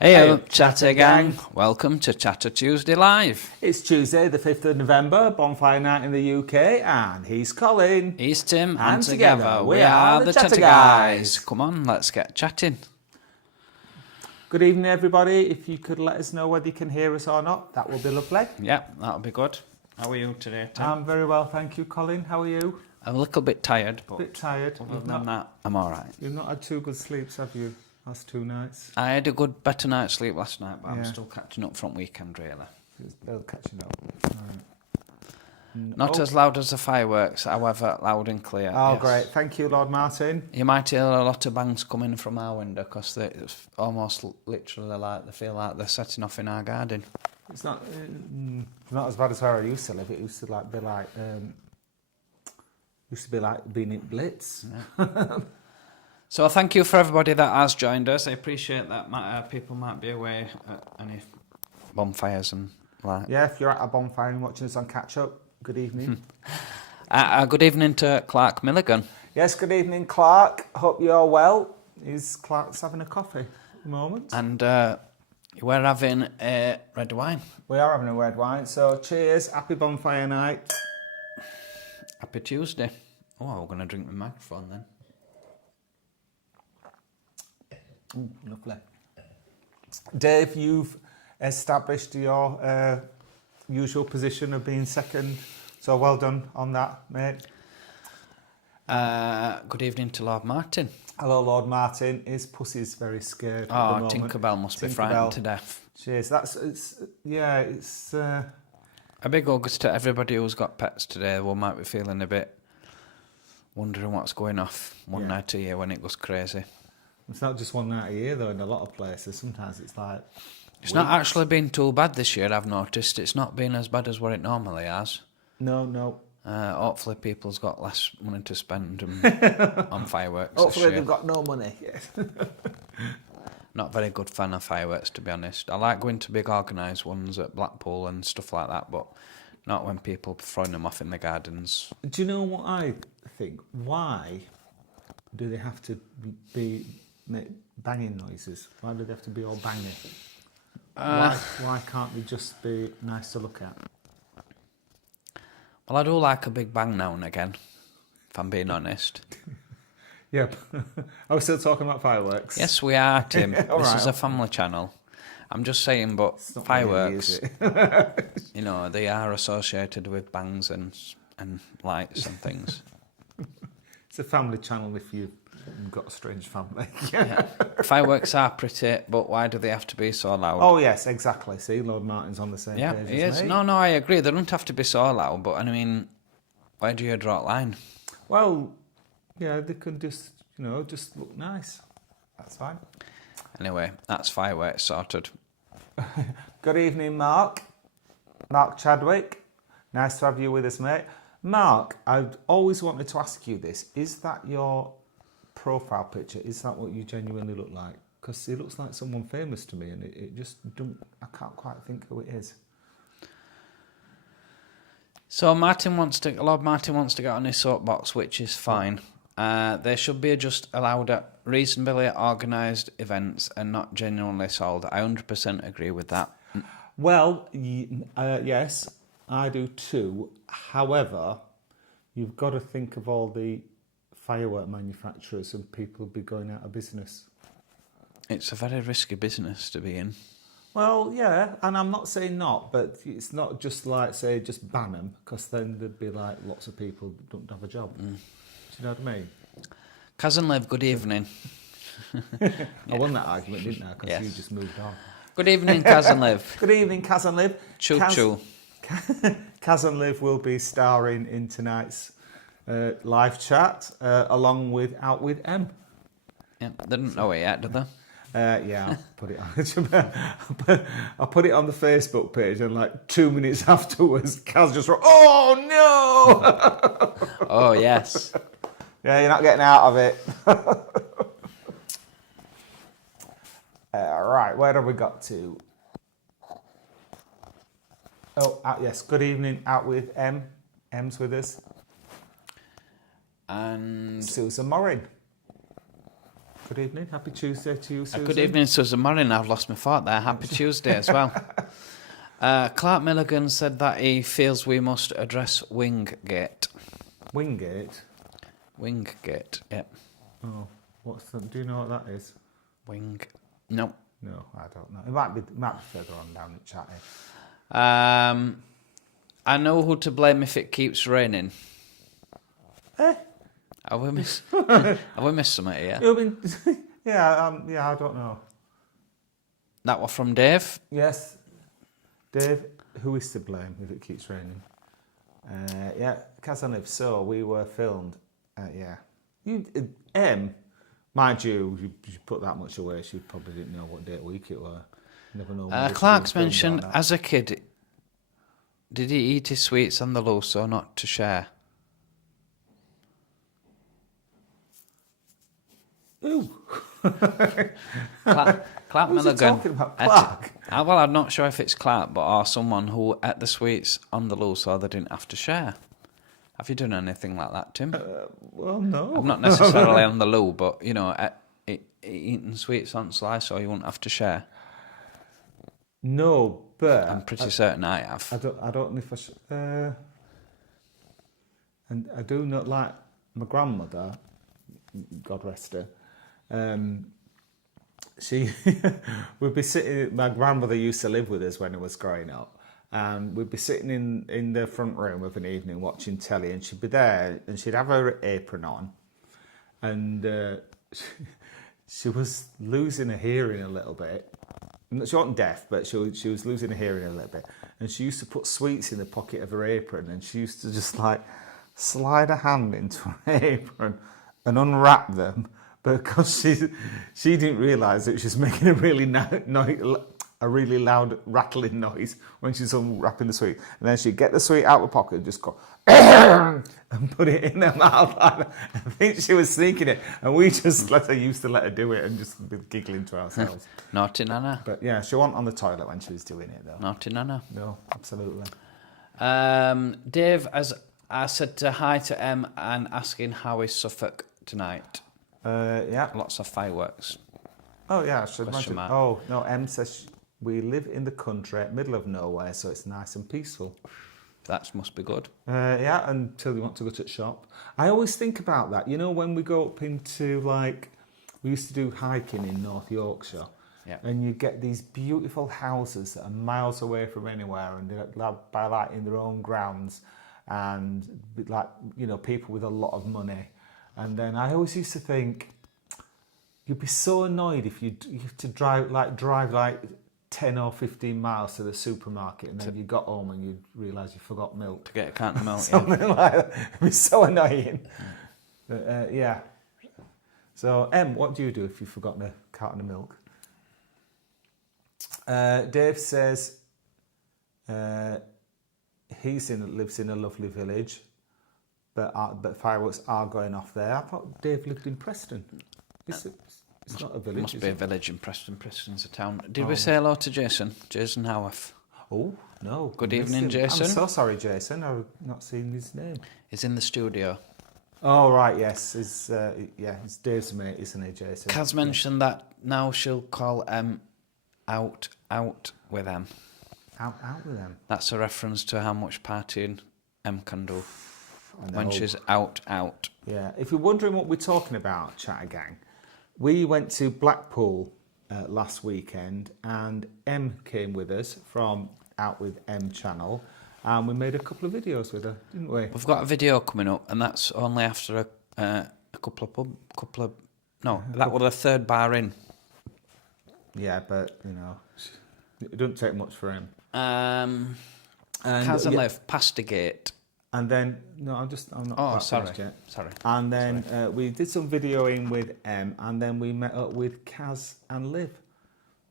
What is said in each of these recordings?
Hey, Chatter Gang. Welcome to Chatter Tuesday Live. It's Tuesday, the 5th of November, bonfire night in the UK, and he's Colin. He's Tim, And together together we are the Chatter Guys. Come on, let's get chatting. Good evening, everybody. If you could let us know whether you can hear us or not, that would be lovely. Yeah, that'll be good. How are you today, Tim? I'm very well, thank you, Colin. How are you? I'm a little bit tired, but A bit tired. other than that, I'm all right. You've not had two good sleeps, have you? Last 2 nights. I had a better night's sleep last night, but I'm Yeah. still catching up from weekend, really. Still catching up. Right. Not as loud as the fireworks, however, loud and clear. Oh, yes. great. Thank you, Lord Martin. You might hear a lot of bangs coming from our window because it's almost literally like they feel like they're setting off in our garden. It's not as bad as where I used to live. It used to be like being in Blitz. Yeah. So thank you for everybody that has joined us. I appreciate that. People might be away at any bonfires and like. Yeah, if you're at a bonfire and watching us on catch up, good evening. Good evening to Clark Milligan. Yes, good evening, Clark. Hope you're well. Clark's having a coffee at the moment. And we're having a red wine. We are having a red wine. So cheers, happy bonfire night. Happy Tuesday. Oh, we're going to drink the microphone then. Ooh, lovely. Dave, you've established your usual position of being second, so well done on that, mate. Good evening to Lord Martin. Hello, Lord Martin. His pussy's very scared at the Oh, moment. Tinkerbell must be frightened to death. Cheers. It's A big hugs to everybody who's got pets today. We might be feeling a bit wondering what's going off one night a year when it goes crazy. It's not just one night a year, though, in a lot of places. Sometimes it's like... It's not actually been too bad this year, I've noticed. It's not been as bad as what it normally has. No. Hopefully people's got less money to spend on fireworks Hopefully this year. they've got no money. Not very good fan of fireworks, to be honest. I like going to big organised ones at Blackpool and stuff like that, but not when people are throwing them off in the gardens. Do you know what I think? Why do they have to make banging noises? Why do they have to be all banging? Why can't they just be nice to look at? Well, I do like a big bang now and again, if I'm being honest. Yeah, are we still talking about fireworks? Yes, we are, Tim. This is a okay. family channel. I'm just saying, but fireworks, you know, they are associated with bangs and lights and things. It's a family channel if you've got a strange family. Yeah. Fireworks are pretty, but why do they have to be so loud? Oh, yes, exactly. See, Lord Martin's on the same Yeah, page he as is. me. No, I agree. They don't have to be so loud, but I mean, where do you draw a line? Well, yeah, they can just look nice. That's fine. Anyway, that's fireworks sorted. Good evening, Mark. Mark Chadwick. Nice to have you with us, mate. Mark, I've always wanted to ask you this. Is that your profile picture? Is that what you genuinely look like? Because it looks like someone famous to me, and it just don't... I can't quite think who it is. So Lord Martin wants to get on his soapbox, which is fine. They should be just allowed at reasonably organised events and not genuinely sold. I 100% agree with that. Well, yes, I do too. However, you've got to think of all the firework manufacturers and people will be going out of business. It's a very risky business to be in. Well, yeah, and I'm not saying not, but it's not just like, say, just ban them, because then there'd be like lots of people that don't have a job. Do you know what I mean? Cousin Liv, good evening. I won that argument, didn't I? Because Yes. you just moved on. Good evening, Cousin Liv. Good evening, Cousin Liv. Choo choo. Cousin Liv will be starring in tonight's live chat, along with Out With M. Yeah, they didn't know it yet, did they? Yeah, I'll put it on. I'll put it on the Facebook page, and like 2 minutes afterwards, Kaz just wrote, "Oh no!" Oh yes. Yeah, you're not getting out of it. Right, where have we got to? Oh, yes. Good evening, Out With M. M's with us. And Susan Morin. Good evening. Happy Tuesday to you, Susan. Good evening, Susan Morin. I've lost my thought there. Happy Tuesday as well. Clark Milligan said that he feels we must address Wingate. Wingate? Wingate, yep. Oh, do you know what that is? No. No, I don't know. It might be further on down the chat. I know who to blame if it keeps raining. Have we missed something here? Yeah, I don't know. That was from Dave? Yes. Dave, who is to blame if it keeps raining? Kaz and Liv, so we were filmed. Mind you put that much away, she probably didn't know what day of the week it was. Never know. Clark's mentioned, as a kid, did he eat his sweets on the loose or not to share? Ooh. Clark Who's he Milligan. talking about? Clark? Well, I'm not sure if it's Clark, or someone who ate the sweets on the loose so they didn't have to share. Have you done anything like that, Tim? Well, no. I'm not necessarily on the loo, but, eating sweets on slice so you wouldn't have to share. No, but I'm pretty certain I have. I don't know if I should. And I do not like my grandmother, God rest her. She would be sitting. My grandmother used to live with us when I was growing up, and we'd be sitting in the front room of an evening watching telly, and she'd be there, and she'd have her apron on, and she was losing her hearing a little bit. She wasn't deaf, but she was losing her hearing a little bit, and she used to put sweets in the pocket of her apron, and she used to just like slide her hand into her apron and unwrap them, because she didn't realise that she was making a really loud rattling noise when she's unwrapping the sweet. And then she'd get the sweet out of her pocket and just go and put it in her mouth. I think she was sneaking it, and we just used to let her do it and just be giggling to ourselves. Naughty Nana. But yeah, she wasn't on the toilet when she was doing it, though. Naughty Nana. No, absolutely. Dave, as I said hi to Em and asking how is Suffolk tonight. Yeah. Lots of fireworks. Oh, yeah, I should Question imagine. mark. Oh, no, Em says we live in the country, middle of nowhere, so it's nice and peaceful. That must be good. Yeah, until you want to go to the shop. I always think about that. When we go up into, we used to do hiking in North Yorkshire, and you get these beautiful houses that are miles away from anywhere, and they're in their own grounds, and people with a lot of money. And then I always used to think, you'd be so annoyed if you have to drive 10 or 15 miles to the supermarket, and then you got home and you realise you forgot milk. To get a carton of milk. Something like that. It'd be so annoying. But, yeah. So, Em, what do you do if you've forgotten a carton of milk? Dave says lives in a lovely village, but fireworks are going off there. I thought Dave lived in Preston. It's not a village. Must be a village in Preston. Preston's a town. Did we say hello to Jason? Jason Howarth. Oh, no. Good evening, Jason. I'm so sorry, Jason. I've not seen his name. He's in the studio. Oh, right, yes. It's Dave's mate, isn't he, Jason? Kaz mentioned that now she'll call Em out with Em. Out with them? That's a reference to how much partying Em can do. When she's out. Yeah. If you're wondering what we're talking about, Chatter Gang, we went to Blackpool last weekend, and Em came with us from Out With Em channel, and we made a couple of videos with her, didn't we? We've got a video coming up, and that's only after a couple of. That was the third bar in. Yeah, but it doesn't take much for him. Kaz and Liv past the gate. And then I'm not. Oh, sorry. Yet. Sorry. And then we did some videoing with Em, and then we met up with Kaz and Liv.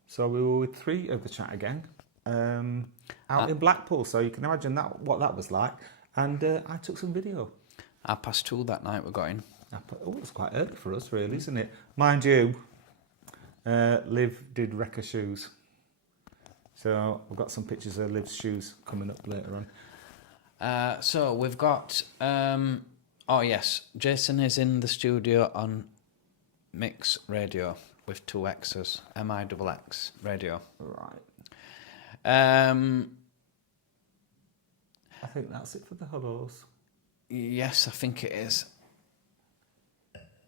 So we were with 3 of the Chatter Gang out in Blackpool. So you can imagine what that was like. And I took some video. 2:30 that night we're going. Oh, it's quite early for us, really, isn't it? Mind you, Liv did wreck her shoes. So I've got some pictures of Liv's shoes coming up later on. So we've got. Jason is in the studio on Mix Radio with 2 X's. MIXX Radio. Right. I think that's it for the hellos. Yes, I think it is.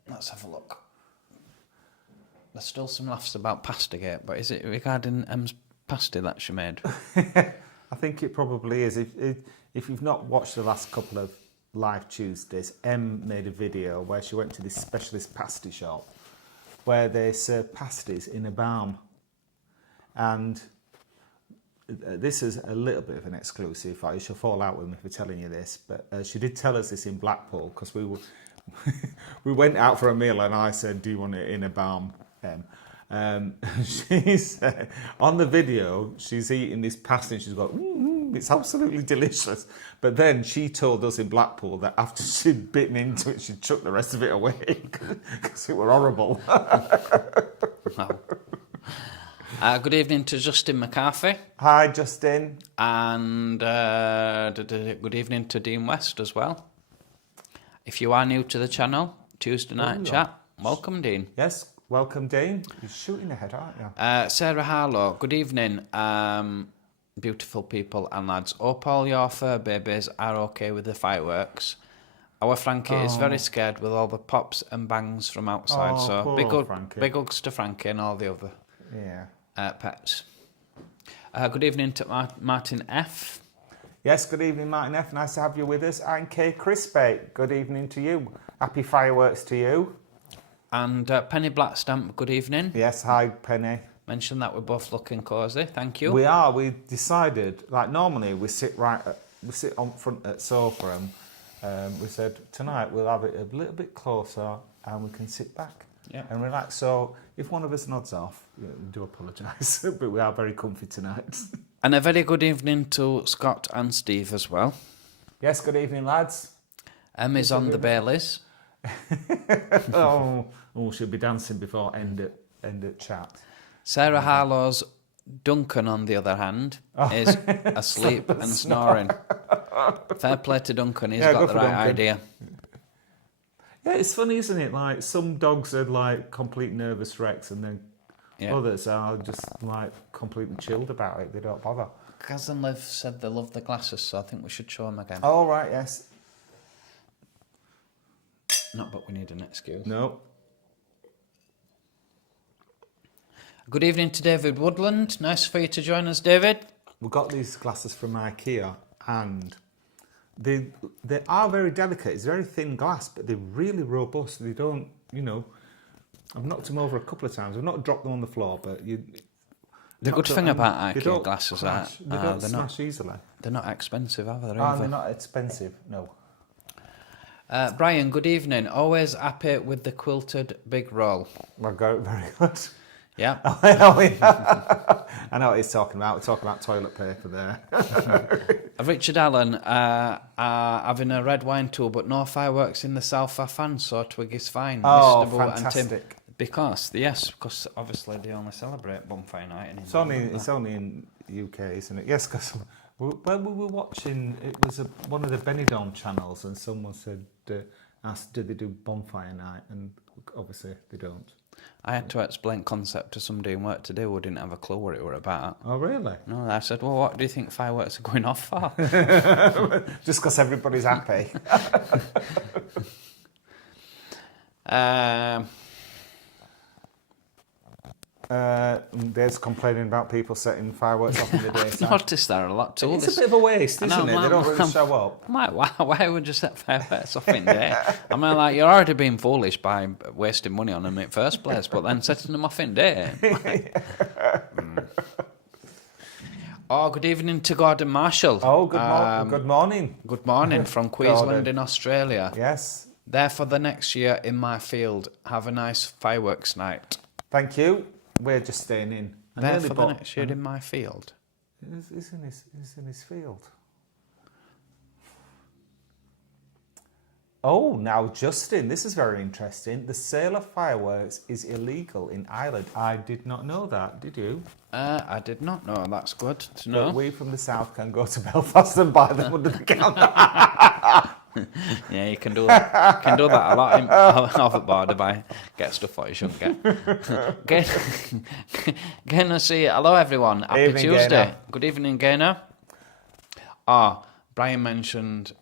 Let's have a look. There's still some laughs about Pastagate, but is it regarding M's pasty that she made? I think it probably is. If you've not watched the last couple of Live Tuesdays, M made a video where she went to this specialist pasty shop where they serve pasties in a balm. And this is a little bit of an exclusive. You shall fall out with me for telling you this, but she did tell us this in Blackpool because we went out for a meal and I said, "Do you want it in a balm, Em?" She's on the video. She's eating this pasty and she's going, "It's absolutely delicious." But then she told us in Blackpool that after she'd bitten into it, she chucked the rest of it away because it were horrible. Wow. Good evening to Justin McCarthy. Hi, Justin. And good evening to Dean West as well. If you are new to the channel, Tuesday Night Chat, welcome, Dean. Yes, welcome, Dean. You're shooting ahead, aren't you? Sarah Harlow, good evening. Beautiful people and lads. Hope all your fur babies are okay with the fireworks. Our Frankie is very scared with all the pops and bangs from outside. So big hugs to Frankie and all the other pets. Good evening to Martin F. Yes, good evening, Martin F. Nice to have you with us. And Kay Crispy, good evening to you. Happy fireworks to you. And Penny Blackstamp, good evening. Yes, hi, Penny. Mention that we're both looking cosy. Thank you. We are. We decided, like normally we sit on front at sofa and we said tonight we'll have it a little bit closer and we can sit back and relax. So if one of us nods off, we do apologise, but we are very comfy tonight. And a very good evening to Scott and Steve as well. Yes, good evening, lads. Is on the Baileys. She'll be dancing before end at chat. Sarah Harlow's Duncan, on the other hand, is asleep and snoring. Fair play to Duncan, he's got the right idea. Yeah, it's funny, isn't it? Like, some dogs are like complete nervous wrecks and then others are just like completely chilled about it. They don't bother. Kaz and Liv said they love the glasses, so I think we should show them again. Oh, right, yes. Not but we need an excuse. No. Good evening to David Woodland. Nice for you to join us, David. We got these glasses from IKEA and they are very delicate. It's very thin glass, but they're really robust. They don't, I've knocked them over a couple of times. I've not dropped them on the floor, but the good thing about IKEA glasses are they don't smash easily. They're not expensive, are they? They're not expensive, no. Brian, good evening. Always happy with the quilted big roll. Well, very good. Yeah. I know what he's talking about. We're talking about toilet paper there. Richard Allen, having a red wine tour, but no fireworks in the south for fans, so Twig is fine. Oh, Mr. fantastic. And Tim, because obviously they only celebrate Bonfire Night. It's only in UK, isn't it? Yes, because when we were watching, it was one of the Benidorm channels, and someone asked, do they do Bonfire Night? And obviously they don't. I had to explain concept to somebody in work today who didn't have a clue what it were about. Oh, really? No, I said, well, what do you think fireworks are going off for? Just because everybody's happy. There's complaining about people setting fireworks off in the daytime. I've noticed there a lot too. It's a bit of a waste, isn't it? They don't really show up. I'm like, why would you set fireworks off in day? I mean, like, you're already being foolish by wasting money on them in the first place, but then setting them off in day. Oh, good evening to Gordon Marshall. Oh, good morning. Good morning from Queensland in Australia. Yes. There for the next year in my field. Have a nice fireworks night. Thank you. We're just staying in. There for the next year in my field. He's in his field. Oh, now, Justin, this is very interesting. The sale of fireworks is illegal in Ireland. I did not know that, did you? I did not know. That's good to know. But we from the south can go to Belfast and buy them under the counter. Yeah, you can do that. You can do that a lot in off at border by get stuff what you shouldn't get. Gaynor, see, hello everyone. Happy Evening, Tuesday. Gaynor. Good evening, Gaynor. Oh, Brian mentioned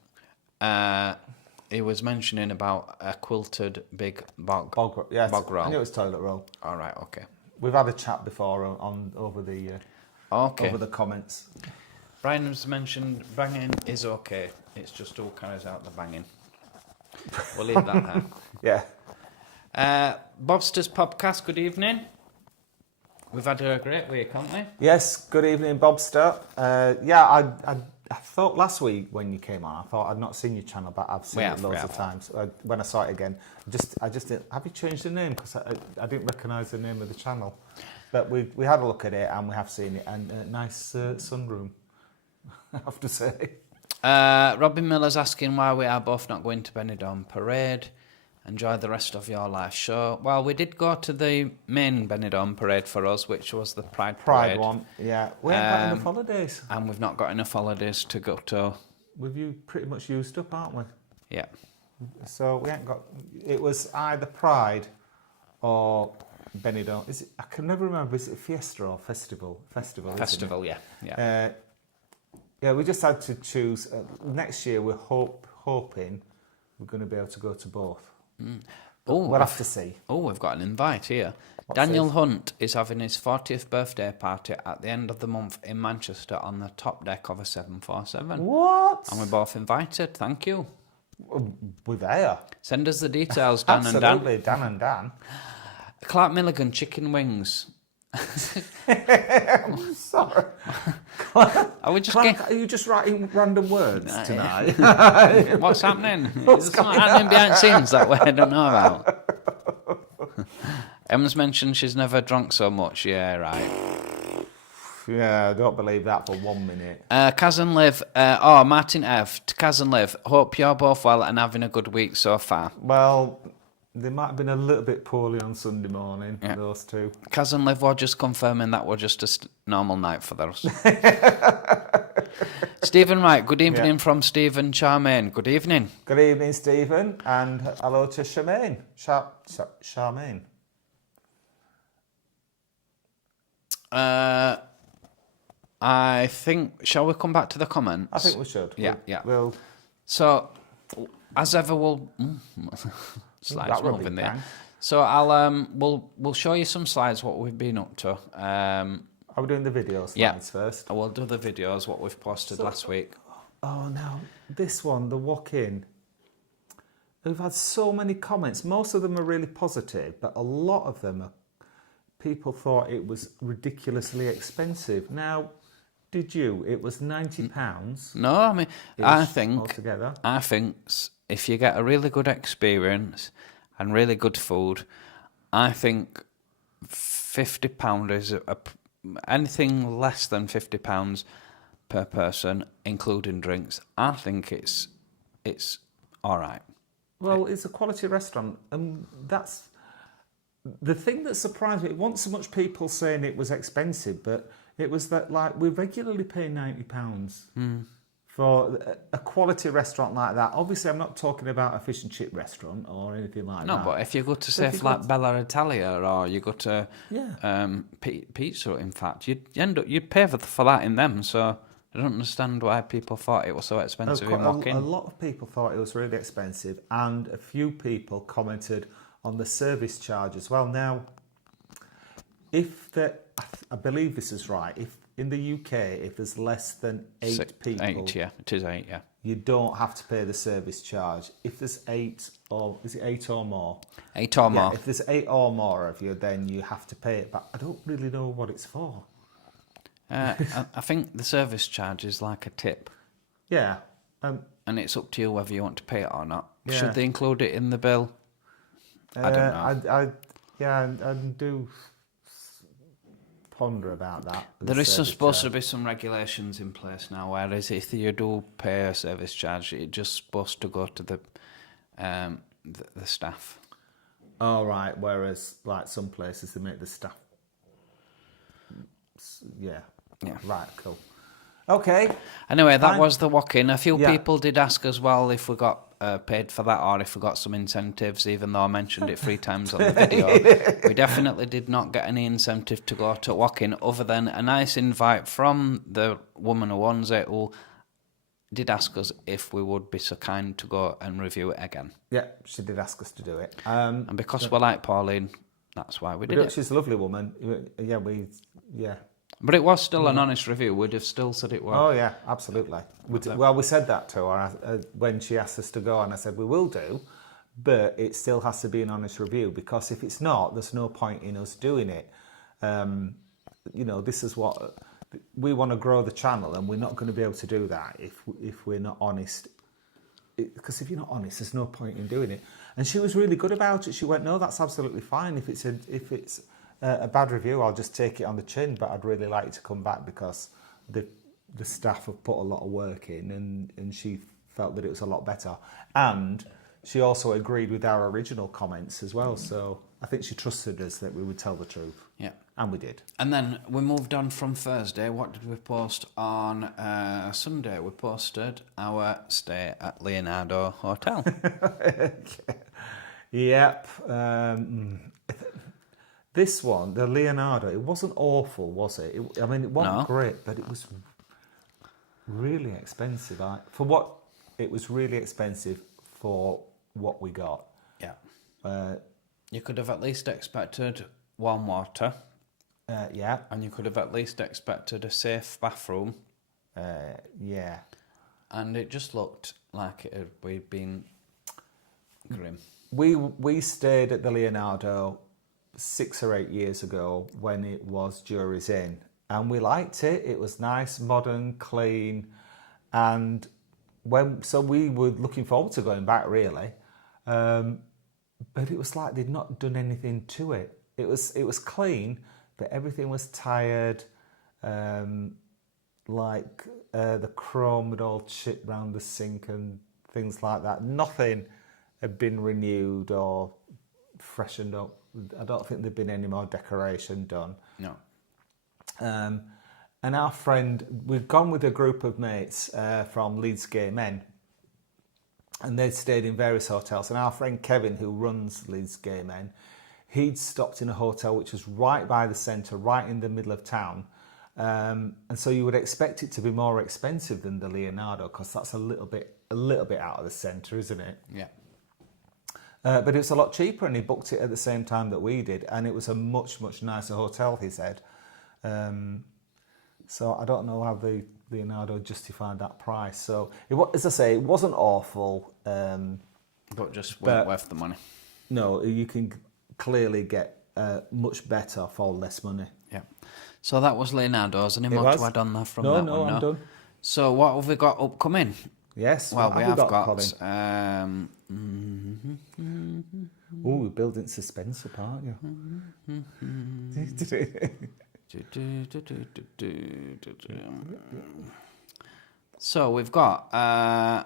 he was mentioning about a quilted big bog Yes, roll. I knew it was toilet roll. All right, okay. We've had a chat before on over the comments. Brian has mentioned banging is okay. It's just who carries out the banging. We'll leave that there. Yeah. Bobster's podcast, good evening. We've had a great week, haven't we? Yes. Good evening, Bobster. I thought last week when you came on, I thought I'd not seen your channel, but I've seen it loads of times. When I saw it again, I just didn't, have you changed the name? Because I didn't recognise the name of the channel. But we had a look at it and we have seen it, and a nice sunroom, I have to say. Robin Miller's asking why we are both not going to Benidorm Parade. Enjoy the rest of your live show. Well, we did go to the main Benidorm Parade for us, which was the Pride Parade. One, yeah. We ain't got enough holidays. And we've not got enough holidays to go to. We've pretty much used up, aren't we? Yeah. So we ain't got. It was either Pride or Benidorm. Is it? I can never remember. Is it Fiesta or Festival? Festival, isn't it? yeah. Yeah, we just had to choose. Next year, we're hoping we're going to be able to go to both. Oh, we'll have to see. Oh, we've got an invite here. What's Daniel this? Hunt is having his 40th birthday party at the end of the month in Manchester on the top deck of a 747. What? And we're both invited. Thank you. We're there. Send us the details, Dan and Dan. Absolutely, Dan and Dan. Clark Milligan, chicken wings. Sorry. Are we just Clark, are you just writing random words tonight? What's happening? Is there something happening behind the scenes that way I don't know about? Emma's mentioned she's never drunk so much. Yeah, right. Yeah, I don't believe that for 1 minute. Kaz and Liv, Martin F. to Kaz and Liv, hope you're both well and having a good week so far. Well, they might have been a little bit poorly on Sunday morning, those two. Kaz and Liv were just confirming that we're just a normal night for us. Stephen Wright, good evening from Stephen Charmaine. Good evening. Good evening, Stephen, and hello to Charmaine. Charmaine. I think, shall we come back to the comments? I think we should. Yeah. We'll So, as ever, we'll slides that would moving be there. fine. So I'll we'll show you some slides what we've been up to. Are we doing the video slides first? We'll do the videos what we've posted last week. Oh no, this one, the walk-in. We've had so many comments. Most of them are really positive, but a lot of them are. People thought it was ridiculously expensive. Now, did you? It was £90. No, I mean, I think altogether. If you get a really good experience and really good food, I think £50 is anything less than £50 per person, including drinks. I think it's all right. Well, it's a quality restaurant, and that's the thing that surprised me. It wasn't so much people saying it was expensive, but it was that we regularly pay £90 for a quality restaurant like that. Obviously, I'm not talking about a fish and chip restaurant or anything like that. No, but if you go to say like Bella Italia or you go to Pizza, in fact, you'd pay for that in them. So I don't understand why people thought it was so expensive in walk-in. A lot of people thought it was really expensive, and a few people commented on the service charge as well. Now, I believe this is right. If in the UK, if there's less than 8 people, 8, yeah, it is 8, yeah. You don't have to pay the service charge. If there's 8 or is it 8 or more? 8 or more. If there's 8 or more of you, then you have to pay it. But I don't really know what it's for. I think the service charge is like a tip. Yeah. And it's up to you whether you want to pay it or not. Yeah. Should they include it in the bill? I don't know. I do ponder about that. There is supposed to be some regulations in place now, whereas if you do pay a service charge, it's just supposed to go to the staff. Oh, right. Whereas, like some places, they make the staff. Yeah. Yeah. Right. Cool. Okay. Anyway, that Fine. was the walk-in. A few Yeah. people did ask as well if we got paid for that or if we got some incentives, even though I mentioned it 3 times on the video. We definitely did not get any incentive to go to walk-in other than a nice invite from the woman who owns it, who did ask us if we would be so kind to go and review it again. Yeah, she did ask us to do it. And because we like Pauline, that's why we did it. She's a lovely woman. Yeah. But it was still an honest review. We'd have still said it was. Oh, yeah, absolutely. We said that to her when she asked us to go, and I said, we will do, but it still has to be an honest review, because if it's not, there's no point in us doing it. This is what... We want to grow the channel, and we're not going to be able to do that if we're not honest. Because if you're not honest, there's no point in doing it. And she was really good about it. She went, no, that's absolutely fine. If it's a bad review, I'll just take it on the chin, but I'd really like you to come back because the staff have put a lot of work in, and she felt that it was a lot better. And she also agreed with our original comments as well, so I think she trusted us that we would tell the truth. Yeah. And we did. And then we moved on from Thursday. What did we post on Sunday? We posted our stay at Leonardo Hotel. Yep. This one, the Leonardo, it wasn't awful, was it? It wasn't great, but it was really expensive. It was really expensive for what we got. Yeah. You could have at least expected warm water. Yeah. And you could have at least expected a safe bathroom. Yeah. And it just looked like we'd been grim. We stayed at the Leonardo 6 or 8 years ago when it was Jury's Inn, and we liked it. It was nice, modern, clean, and so we were looking forward to going back, really. But it was like they'd not done anything to it. It was clean, but everything was tired. The chrome had all chipped round the sink and things like that. Nothing had been renewed or freshened up. I don't think there'd been any more decoration done. No. And our friend, we'd gone with a group of mates from Leeds Gay Men, and they'd stayed in various hotels. And our friend Kevin, who runs Leeds Gay Men, he'd stopped in a hotel which was right by the centre, right in the middle of town. And so you would expect it to be more expensive than the Leonardo, because that's a little bit out of the centre, isn't it? Yeah. But it was a lot cheaper, and he booked it at the same time that we did, and it was a much, much nicer hotel, he said. So I don't know how the Leonardo justified that price. So, as I say, it wasn't awful. But just weren't worth the money. No, you can clearly get much better for less money. Yeah. So that was Leonardo's. Any more to add on that from that one? No, I'm done. So what have we got upcoming? Yes. Well, we have got Colin? We're building suspense up, aren't you? So we've got no.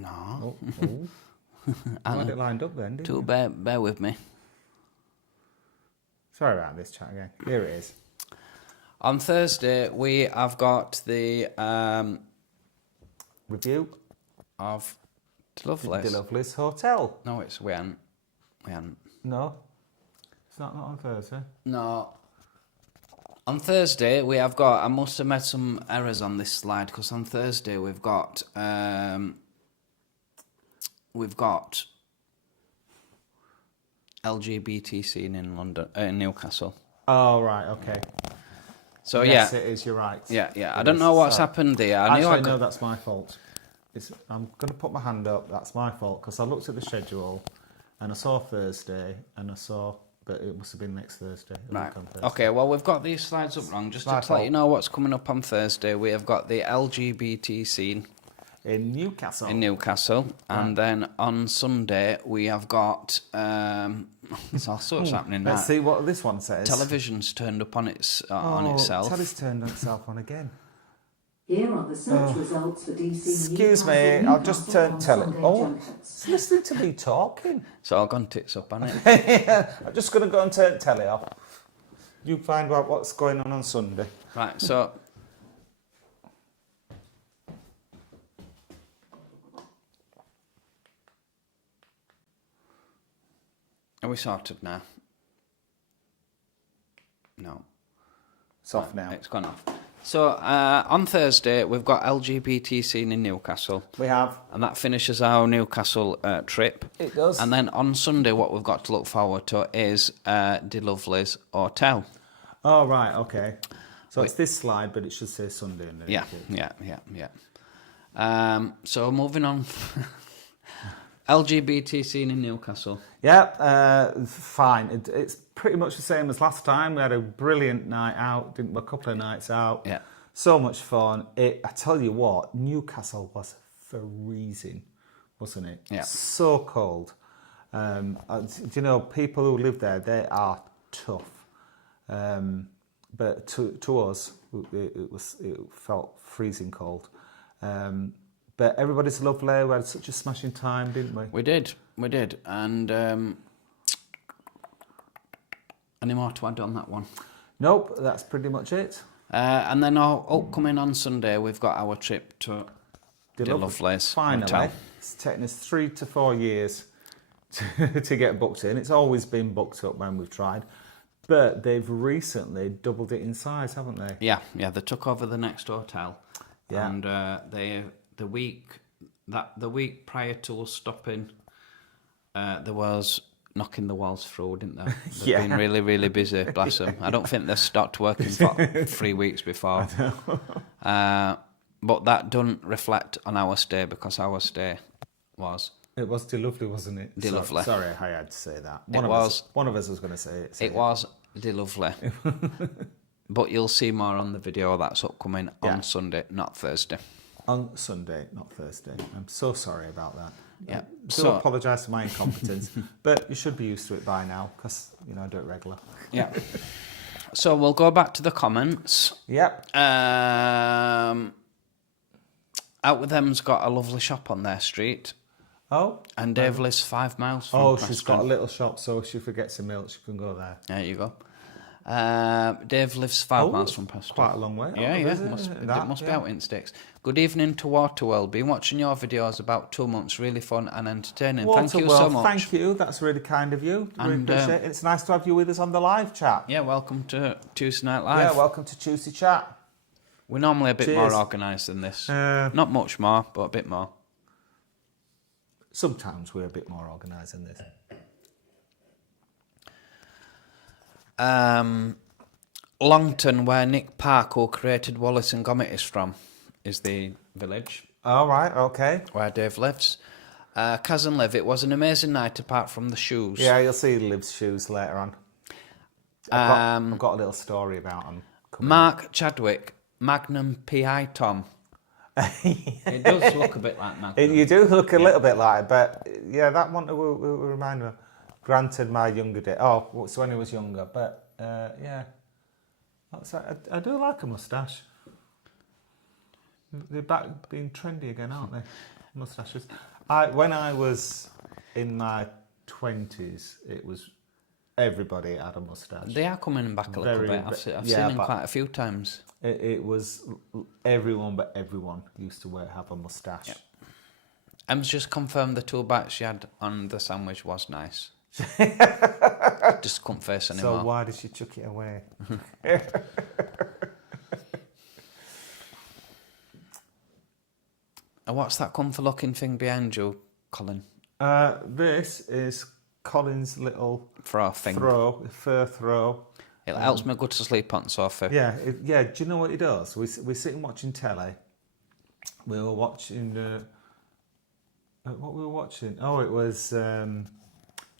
Oh. You had it lined up then, didn't you? Bear with me. Sorry about this chat again. Here it is. On Thursday we have got the Review of DeLovely's. DeLovely's Hotel. No, we hadn't. No, it's not on Thursday. No. On Thursday we have got. I must have made some errors on this slide, because on Thursday we've got LGBT scene in London, Newcastle. Oh right, okay. So yes, it is. You're right. Yeah. I don't know what's happened there. No, that's my fault. I'm going to put my hand up. That's my fault, because I looked at the schedule and I saw Thursday but it must have been next Thursday. Right. Okay. Well, we've got these slides up wrong. Just to let you know what's coming up on Thursday, we have got the LGBT scene in Newcastle. And then on Sunday we have got there's all sorts happening. Let's see what this one says. Television's turned up on itself. Telly's turned itself on again. Here are the search results for DC. Excuse me, I'll just turn telly. Oh, it's listening to me talking. It's all gone tits up, hasn't it? I'm just going to go and turn telly off. You find out what's going on Sunday. Right, so Are we sorted now? No. It's off now. It's gone off. So on Thursday we've got LGBT scene in Newcastle. We have. And that finishes our Newcastle trip. It does. And then on Sunday what we've got to look forward to is De Lovely's Hotel. Oh, right, okay. So it's this slide, but it should say Sunday. Yeah. So moving on. LGBT scene in Newcastle. Yeah, fine. It's pretty much the same as last time. We had a brilliant night out, didn't we? A couple of nights out. Yeah. So much fun. I tell you what, Newcastle was freezing, wasn't it? Yeah. So cold. Do you know, people who live there, they are tough. But to us, it felt freezing cold. But everybody's lovely. We had such a smashing time, didn't we? We did. And any more to add on that one? Nope, that's pretty much it. And then upcoming on Sunday, we've got our trip to De Lovely's Finally, Hotel. it's taken us 3 to 4 years to get booked in. It's always been booked up when we've tried. But they've recently doubled it in size, haven't they? Yeah, they took over the next hotel. Yeah. And the week prior to us stopping, there was knocking the walls through, didn't there? They've Yeah. been really, really busy, bless them. I don't think they stopped working for 3 weeks before. But that doesn't reflect on our stay because our stay was... It was De Lovely, wasn't it? De Lovely. Sorry, I had to say that. One of us was going to say it. It was De Lovely. But you'll see more on the video that's upcoming on Sunday, not Thursday. On Sunday, not Thursday. I'm so sorry about that. Yeah. I do apologise for my incompetence, but you should be used to it by now because, I do it regular. Yeah. So we'll go back to the comments. Yep. Out with Them's got a lovely shop on their street. Oh. And Dave lives 5 miles from Preston. She's got a little shop, so if she forgets a milk, she can go there. There you go. Dave lives 5 miles from Preston. Quite a long way. Yeah. It must be out in sticks. Good evening to Waterworld. Been watching your videos about 2 months. Really fun and entertaining. Thank you so much. Thank you. That's really kind of you. Really And, appreciate it. It's nice to have you with us on the live chat. Yeah, welcome to Tuesday Night Live. Yeah, welcome to Tuesday Chat. We're normally a bit Cheers. more organised than this. Not much more, but a bit more. Sometimes we're a bit more organised than this. Longton, where Nick Park, who created Wallace and Gromit, is from, is the village All right, okay. where Dave lives. Cousin Liv, it was an amazing night apart from the shoes. Yeah, you'll see Liv's shoes later on. I've got a little story about them. Mark Chadwick, Magnum PI Tom. It does look a bit like Magnum. You do look a little bit like it, but yeah, that one will remind me. Granted, my younger day. Oh, so when he was younger, but yeah. I do like a moustache. They're back being trendy again, aren't they? Moustaches. When I was in my 20s, it was everybody had a moustache. They are coming back a little bit. I've seen them quite a few times. It was everyone, but everyone used to have a moustache. Yep. Em's just confirmed the 2 bites she had on the sandwich was nice. Just couldn't face anymore. So why did she chuck it away? And what's that comfort-looking thing behind you, Colin? This is Colin's little Fur thing. Fur throw. It helps me go to sleep on the sofa. Yeah. Do you know what he does? We're sitting watching telly. We were watching. What we were watching? Oh, it was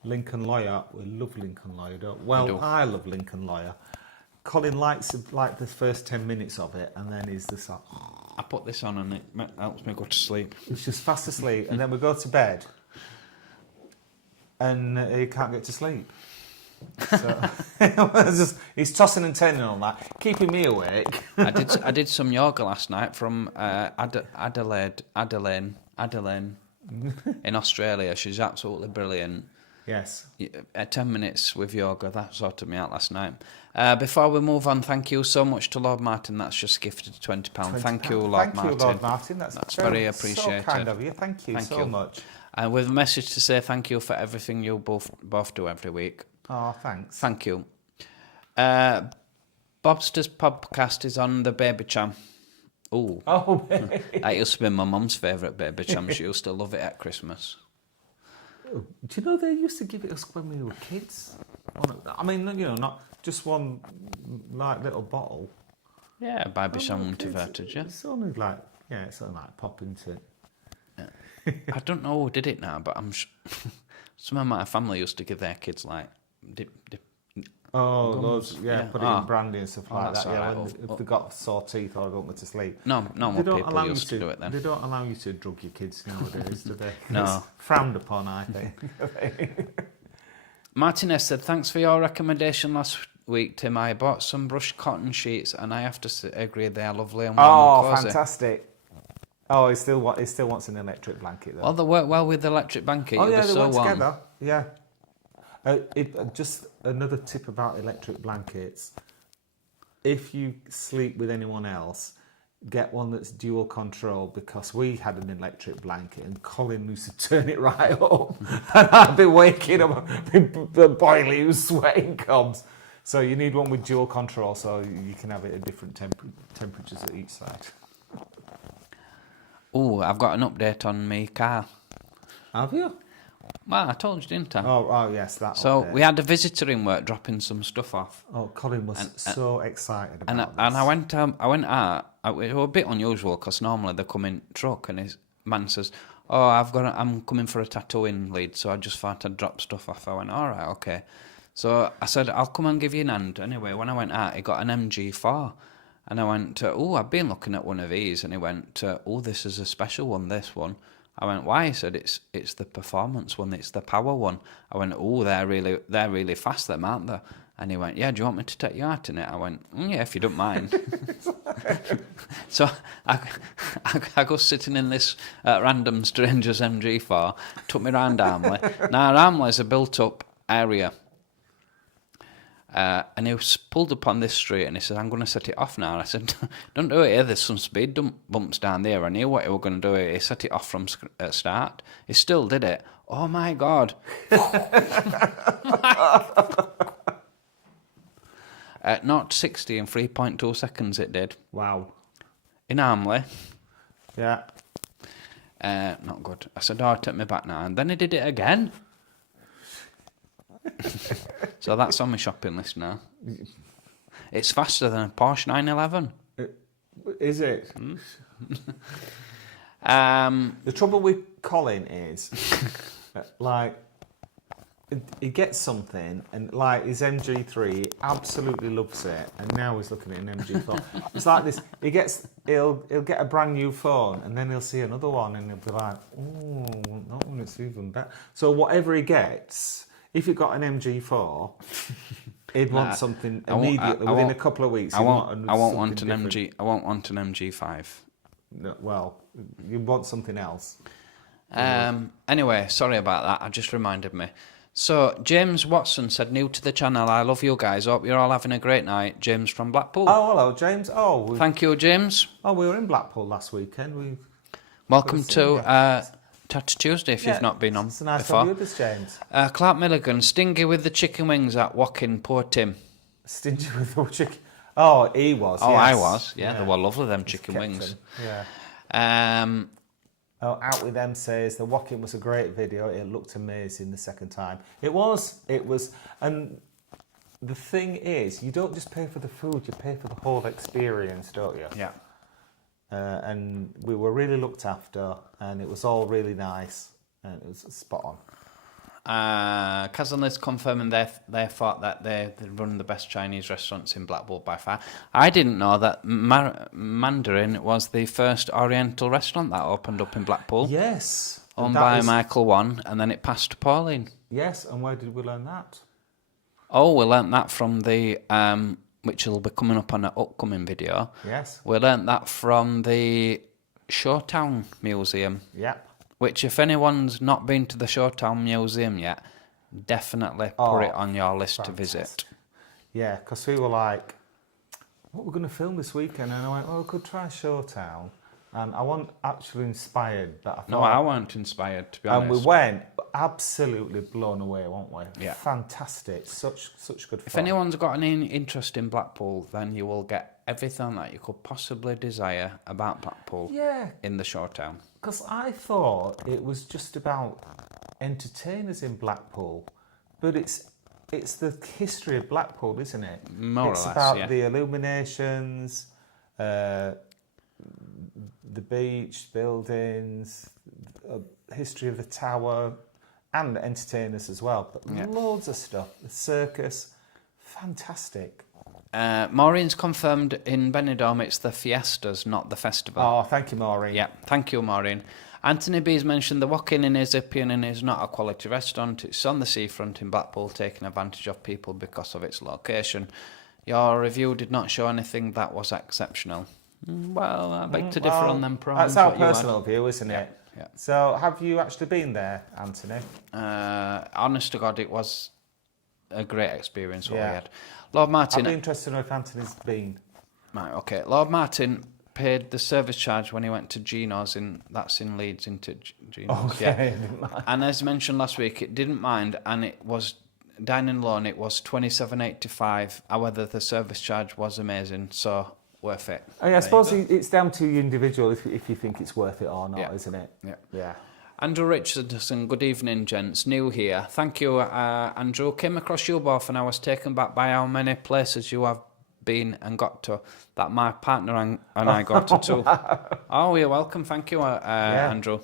Lincoln Lawyer. We love Lincoln Lawyer, don't we? Well, I love Lincoln Lawyer. Colin likes the first 10 minutes of it, and then he's just like, I put this on and it helps me go to sleep. he's just fast asleep, and then we go to bed, and he can't get to sleep. So he's tossing and turning on that, keeping me awake. I did some yoga last night from Adelaine in Australia. She's absolutely brilliant. Yes. 10 minutes with yoga, that sorted me out last night. Before we move on, thank you so much to Lord Martin. That's just gifted £20. Thank you, Lord Thank Martin. you, Lord Martin. That's very appreciated. So kind of you. Thank you Thank so you. much. And with a message to say thank you for everything you both do every week. Oh, thanks. Thank you. Bobster's podcast is on the Baby Cham. Ooh. Oh, That used to be my mum's favourite Baby Cham. She used to love it at Christmas. do you know they used to give it us when we were kids? I mean, not just one like little bottle. Yeah, Baby Cham Multiverted, yeah. It's only like pop into it. I don't know who did it now, but I'm sure some of my family used to give their kids like dip. Oh, Gums. loads, put it in brandy and stuff like that's that. Yeah, all right. if they've got sore teeth or don't go to sleep. No, more people used to do it then. They don't allow you to drug your kids nowadays, do they? No. It's frowned upon, I think. Martinez said, thanks for your recommendation last week, Tim. I bought some brushed cotton sheets and I have to agree they are lovely and warm and cozy. Fantastic. Oh, he still wants an electric blanket though. Oh, they work well with the electric blanket. Oh yeah, They're they so work warm. together. Yeah. Just another tip about electric blankets. If you sleep with anyone else, get one that's dual control, because we had an electric blanket and Colin used to turn it right up and I'd be waking up, the boiling, sweating cobs. So you need one with dual control so you can have it at different temperatures at each side. Oh, I've got an update on my car. Have you? Well, I told you, didn't I? Oh yes, that. So update. we had a visitor in work dropping some stuff off. Oh, Colin was so excited about And this. I went out. It was a bit unusual because normally they come in truck, and his man says, "Oh, I'm coming for a tattooing lead, so I just thought I'd drop stuff off." I went, "All right, okay." So I said, "I'll come and give you an hand." Anyway, when I went out, he got an MG4, and I went, "Oh, I've been looking at one of these," and he went, "Oh, this is a special one. This one." I went, "Why?" He said, "It's the performance one. It's the power one." I went, "Oh, they're really fast, them, aren't they?" And he went, "Yeah, do you want me to take you out in it?" I went, "Yeah, if you don't mind." So I go sitting in this random stranger's MG4, took me round Armley. Now, Armley's a built-up area. And he was pulled up on this street and he said, "I'm going to set it off now." And I said, "Don't do it here, there's some speed bumps down there." I knew what he was going to do. He set it off from start. He still did it. Oh my God. At 0-60 in 3.2 seconds it did. Wow. In Armley. Yeah. Not good. I said, "Oh, take me back now." And then he did it again. So that's on my shopping list now. It's faster than a Porsche 911. Is it? The trouble with Colin is, he gets something, and like his MG3, he absolutely loves it, and now he's looking at an MG4. It's like this. He'll get a brand new phone, and then he'll see another one, and he'll be like, "Oh, that one is even better." So whatever he gets. If you got an MG4, he'd want something immediately within a couple of weeks. I won't want an MG5. No, well, you want something else. Anyway, sorry about that. I just reminded me. So James Watson said, "New to the channel. I love you guys. Hope you're all having a great night." James from Blackpool. Oh, hello, James. Thank you, James. Oh, we were in Blackpool last weekend. Welcome to Tattoo Tuesday if you've not been on it's nice before. to have you with us, James. Clark Milligan, stingy with the chicken wings at Woking. Poor Tim. Stingy with the chicken. Oh, he was. Oh, yes. I was. Yeah, they were lovely, them chicken Kept wings. him. Yeah. Out with them says the Woking was a great video. It looked amazing the second time. It was, and the thing is, you don't just pay for the food; you pay for the whole experience, don't you? Yeah. And we were really looked after, and it was all really nice, and it was spot on. Kaz and Liz confirming they thought that they run the best Chinese restaurants in Blackpool by far. I didn't know that Mandarin was the first Oriental restaurant that opened up in Blackpool. Yes. Owned by Michael Wan, and then it passed to Pauline. Yes, and where did we learn that? Oh, we learnt that from the, which will be coming up on an upcoming video. Yes. We learnt that from the Showtown Museum. Yep. Which, if anyone's not been to the Showtown Museum yet, definitely put it on your list to visit. Fantastic. Yeah, because we were like, what we're going to film this weekend? And I went, well, we could try Showtown. And I wasn't actually inspired, but I thought... No, I weren't inspired, to be honest. And we went, absolutely blown away, weren't we? Yeah. Fantastic. Such good fun. If anyone's got any interest in Blackpool, then you will get everything that you could possibly desire about Blackpool in the Showtown. Because I thought it was just about entertainers in Blackpool, but it's the history of Blackpool, isn't it? More or it's less, about the illuminations, the beach, buildings, history of the tower, and the entertainers as well. But loads of stuff. The circus, fantastic. Maureen's confirmed in Benidorm it's the Fiestas, not the festival. Oh, thank you, Maureen. Yeah, thank you, Maureen. Anthony B's mentioned the walk-in in his opinion is not a quality restaurant. It's on the seafront in Blackpool, taking advantage of people because of its location. Your review did not show anything that was exceptional. Well, I beg to differ on them prawns. That's our what you had. personal view, isn't it? Yeah. So, have you actually been there, Anthony? Honest to God, it was a great experience what we Yeah. had. Lord Martin... I'd be interested to know if Anthony's been. Right, okay. Lord Martin paid the service charge when he went to Gino's that's in Leeds into Gino's. Okay. Yeah. And as mentioned last week, it didn't mind, and it was dining alone. It was $27.85. However, the service charge was amazing, so worth it. Oh, yeah, I suppose it's down to you individual if you think it's worth it or not, isn't it? Yeah. Yeah. Andrew Richardson, good evening, gents. New here. Thank you, Andrew. Came across you both, and I was taken back by how many places you have been and got to that my partner and I got to too. Oh, you're welcome. Thank you, Andrew.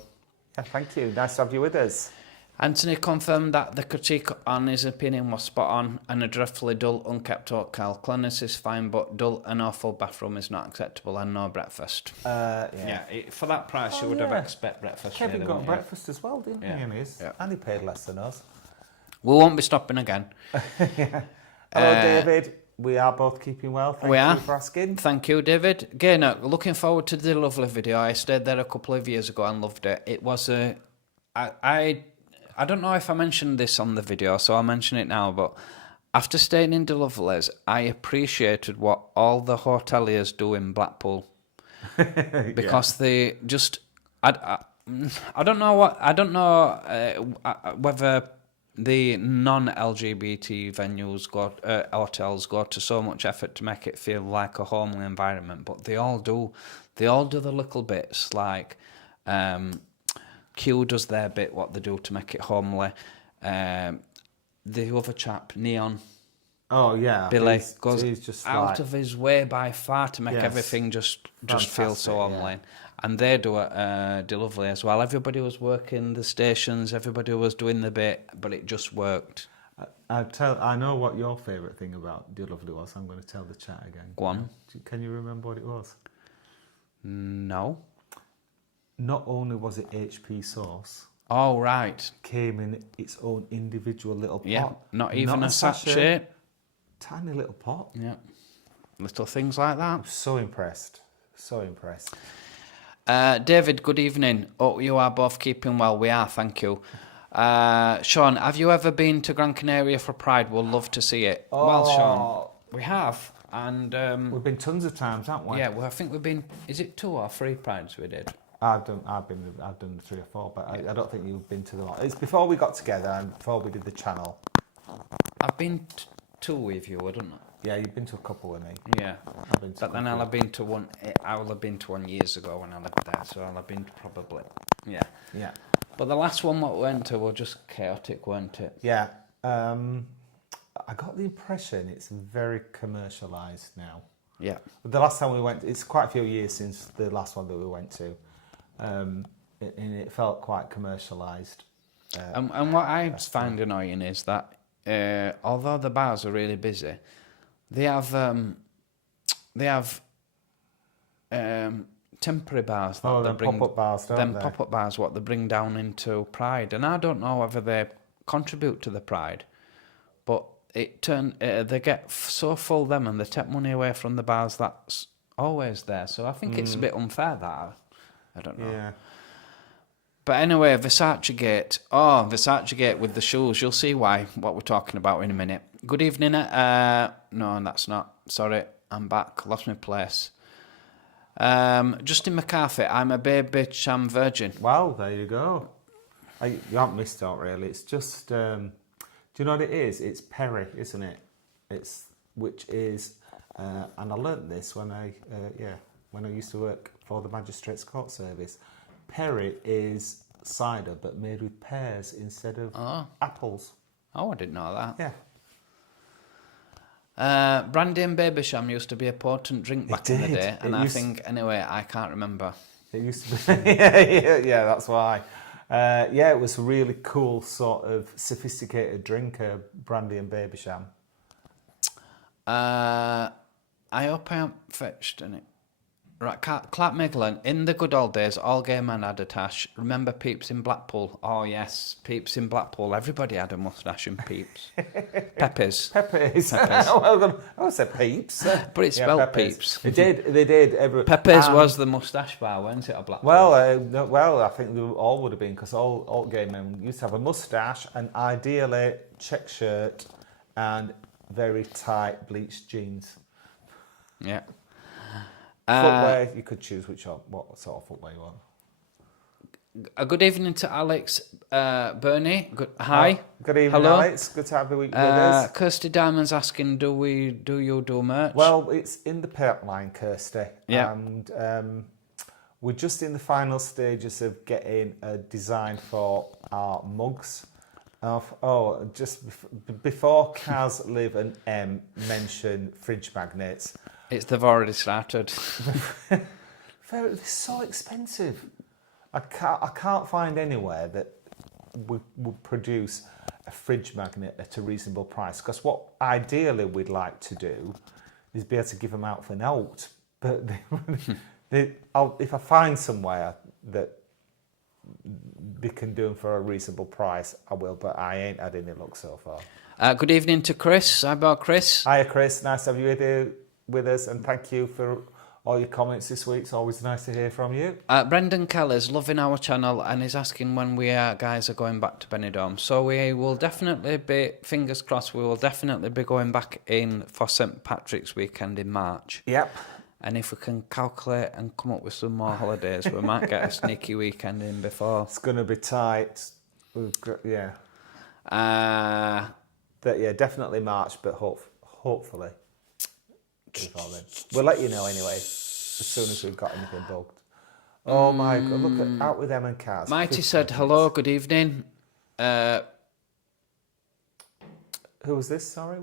Yeah, thank you. Nice to have you with us. Anthony confirmed that the critique on his opinion was spot on and a dreadfully dull, unkept hotel. Cleanliness is fine, but dull and awful bathroom is not acceptable and no breakfast. For that price, you would have expect breakfast. Kevin really, got breakfast as well, didn't he? And he paid less than us. We won't be stopping again. Hello, David. We are both keeping well. Thank you for asking. Thank you, David. Gaynor, looking forward to the lovely video. I stayed there a couple of years ago and loved it. It was I don't know if I mentioned this on the video, so I'll mention it now, but after staying in De Lovelace, I appreciated what all the hoteliers do in Blackpool. Because they just... I don't know whether the non-LGBT venues hotels go to so much effort to make it feel like a homely environment, but they all do. They all do the little bits, like... Q does their bit, what they do to make it homely. The other chap, Neon. Oh, yeah. Billy he's goes just out of his way by far to make everything just feel so homely. Yeah. And they do it lovely as well. Everybody was working the stations, everybody was doing the bit, but it just worked. I know what your favourite thing about Dear Lovely was. I'm going to tell the chat again. Go on. Can you remember what it was? No. Not only was it HP sauce. Oh, right. Came in its own individual little pot. Yeah, not even a sachet. Tiny little pot. Yeah. Little things like that. I'm so impressed. So impressed. David, good evening. Oh, you are both keeping well. We are, thank you. Sean, have you ever been to Gran Canaria for Pride? We'll love to see it. Oh. Well, Sean, we have. And we've been tons of times, haven't we? Yeah, well, I think we've been... Is it 2 or 3 Prides we did? I've done 3 or 4, but I don't think you've been to them all. It's before we got together and before we did the channel. I've been to 2 with you, I don't know. Yeah, you've been to a couple with me. Yeah, but then I'll have been to one. I will have been to one years ago when I lived there, so I'll have been to probably. Yeah. Yeah. But the last one we went to were just chaotic, weren't it? Yeah. I got the impression it's very commercialised now. Yeah. The last time we went, it's quite a few years since the last one that we went to. And it felt quite commercialised. And what I find annoying is that although the bars are really busy, they have temporary bars that they bring. Pop-up bars, don't they? Pop-up bars, what they bring down into Pride, and I don't know whether they contribute to the Pride, but they get so full them and they take money away from the bars that's always there. So I think it's a bit unfair that. I don't know. Yeah. But anyway, Versace Gate. Oh, Versace Gate with the shoes. You'll see why, what we're talking about in a minute. Good evening. No, that's not. Sorry, I'm back. Lost my place. Justin McCarthy. I'm a babe bitch, I'm virgin. Well, there you go. You haven't missed out, really. It's just... do you know what it is? It's Perry, isn't it? Which is... and I learnt this when I used to work for the Magistrates Court Service. Perry is cider, but made with pears instead of apples. Oh, I didn't know that. Yeah. Brandy and Babysham used to be a potent drink back in the day, and I think, anyway, I can't remember. It used to be... yeah, that's why. It was a really cool sort of sophisticated drink, Brandy and Babysham. I hope I haven't fetched any. Right, Clark Meglan. In the good old days, all gay men had a tash. Remember Peeps in Blackpool? Oh, yes, Peeps in Blackpool. Everybody had a moustache in Peeps. Peppers. Well, I said Peeps. But it's spelled Peppers. Peeps. They did. Peppers was the moustache bar, wasn't it, at Blackpool? Well, I think they all would have been, because all gay men used to have a moustache and ideally check shirt and very tight bleached jeans. Yeah. Footwear, you could choose what sort of footwear you want. A good evening to Alex Burney. Hi. Good evening, Hello. Alex. Good to have you with us. Kirsty Diamond's asking, do you do merch? Well, it's in the pipeline, Kirsty. Yeah. And we're just in the final stages of getting a design for our mugs. Before Kaz, Liv and M mention fridge magnets. They've already started. They're so expensive. I can't find anywhere that would produce a fridge magnet at a reasonable price. Because what ideally we'd like to do is be able to give them out for note. But if I find somewhere that they can do them for a reasonable price, I will. But I ain't had any luck so far. Good evening to Chris. Hi, about Chris. Hiya, Chris. Nice to have you here with us, and thank you for all your comments this week. It's always nice to hear from you. Brendan Keller's loving our channel and is asking when we guys are going back to Benidorm. So we will definitely be, fingers crossed, we will definitely be going back in for St Patrick's weekend in March. Yep. And if we can calculate and come up with some more holidays, we might get a sneaky weekend in before. It's going to be tight. Yeah. Definitely March, but hopefully. We'll let you know anyway, as soon as we've got anything booked. Oh my God, look at Out With Em and Kaz. Mighty said, hello, good evening. Who was this, sorry?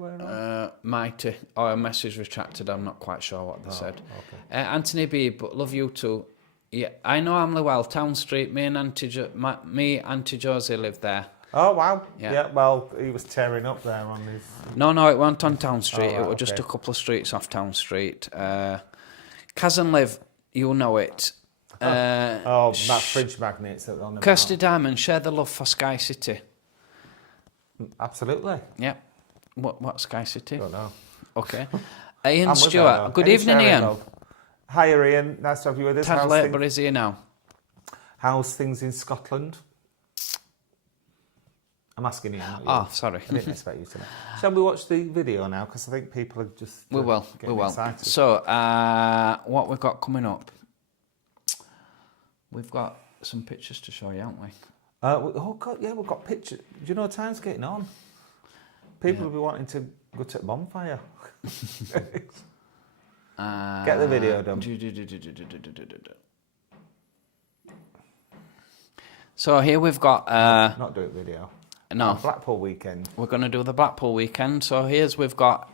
Mighty. Oh, a message retracted, I'm not quite sure what they said. Okay. Anthony B, but love you too. Yeah, I know Hamley well, Town Street, me and Auntie Josie live there. Oh, wow. Yeah. Well, he was tearing up there on his... No, it weren't on Town Street. Oh, right, it was just a couple of streets off Town Street. Kaz and Liv, you know it. That fridge magnets that they're on about. Kirsty Diamond, share the love for Sky City. Absolutely. Yeah. What Sky City? Don't know. Okay. Ian Stewart. Good evening, Ian. Hi, Ian. Nice to have you with us. Tad late, but is here now. How's things in Scotland? I'm asking you. Oh, sorry. I didn't expect you to know. Shall we watch the video now? Because I think people are just we will. excited. So, what we've got coming up? We've got some pictures to show you, haven't we? Oh God, yeah, we've got pictures. Do you know time's getting on? People will be wanting to go to the bonfire. Get the video done. So here we've got... Not do it video. No. Blackpool weekend. We're going to do the Blackpool weekend. So here's we've got...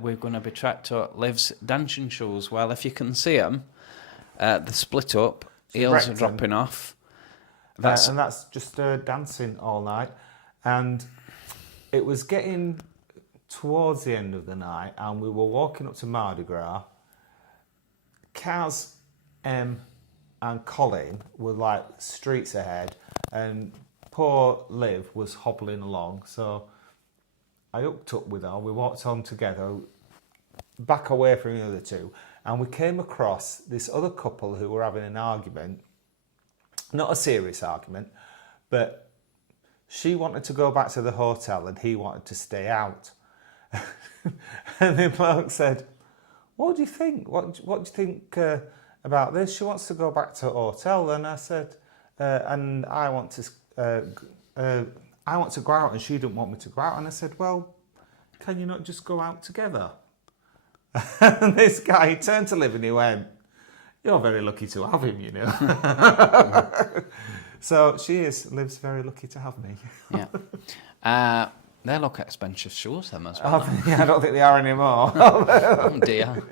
we're going to be tracked to Liv's dancing shoes. Well, if you can see them, they're split up. Heels are dropping off. And that's just dancing all night. And it was getting towards the end of the night, and we were walking up to Mardi Gras. Kaz, and Colin were like streets ahead, and poor Liv was hobbling along. So I hooked up with her. We walked on together, back away from the other two, and we came across this other couple who were having an argument. not a serious argument, but she wanted to go back to the hotel and he wanted to stay out. And the bloke said, what do you think? What do you think about this? She wants to go back to the hotel. And I said, and I want to go out, and she didn't want me to go out. And I said, well, can you not just go out together? And this guy turned to Liv and he went, you're very lucky to have him, you know. So Liv's very lucky to have me. Yeah. They look expensive shoes, them as well. I don't think they are anymore. Oh dear.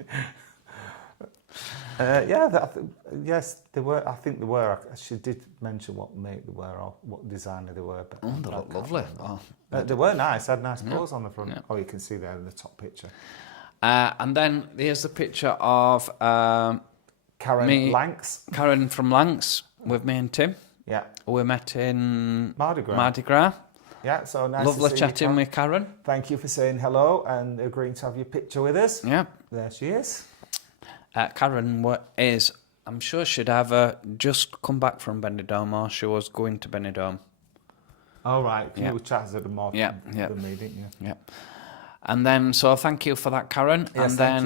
Yes, they were. I think they were. She did mention what make they were or what designer they were. But They look lovely. Oh. They were nice. Had nice clothes on the front. Yeah. Oh, you can see there in the top picture. And then here's the picture of Karen Lanks. Karen from Lanks with me and Tim. Yeah. We met in Mardi Gras. Yeah, so nice Lovely to see chatting you, with Karen. Thank you for saying hello and agreeing to have your picture with us. Yeah. There she is. Karen is, I'm sure she'd have just come back from Benidorm, or she was going to Benidorm. Oh, right. You were chatting at the more than me, didn't you? Yeah. And then, so thank you for that, Karen. Yes, and then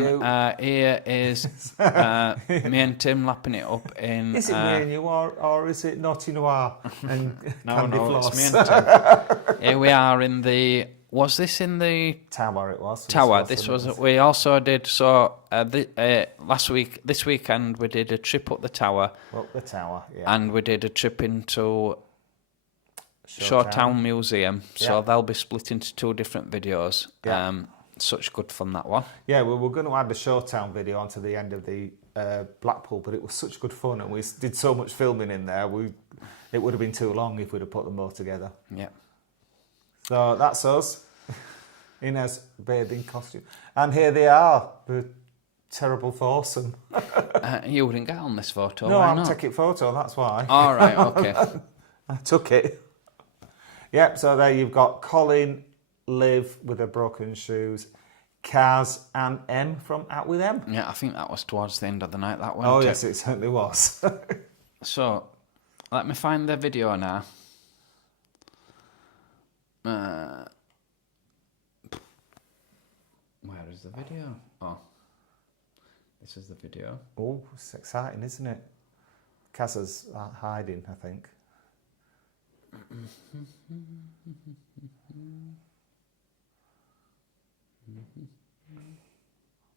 here is me and Tim lapping it up in... Is it me and you, or is it Naughty Noir and Candy Floss? It's me and Tim. Here we are in the... Was this in the... Tower it was. Tower. This was... We also did... So, this weekend, we did a trip up the tower. Up the tower, yeah. And we did a trip into... Shoretown Museum, so they'll be split into 2 different videos. Yeah. Such good fun, that one. Yeah, well, we're going to add the Shoretown video onto the end of the Blackpool, but it was such good fun, and we did so much filming in there. It would have been too long if we'd have put them both together. Yeah. So that's us in a bathing costume, and here they are, the terrible foursome. You wouldn't get on this photo. No, why I'm not? taking photo. That's why. All right. Okay. I took it. Yep, so there you've got Colin, Liv with her broken shoes, Kaz and M from Out With M. Yeah, I think that was towards the end of the night, that one. Oh, yes, it certainly was. So, let me find the video now. Where is the video? Oh, this is the video. Oh, it's exciting, isn't it? Kaz is hiding, I think.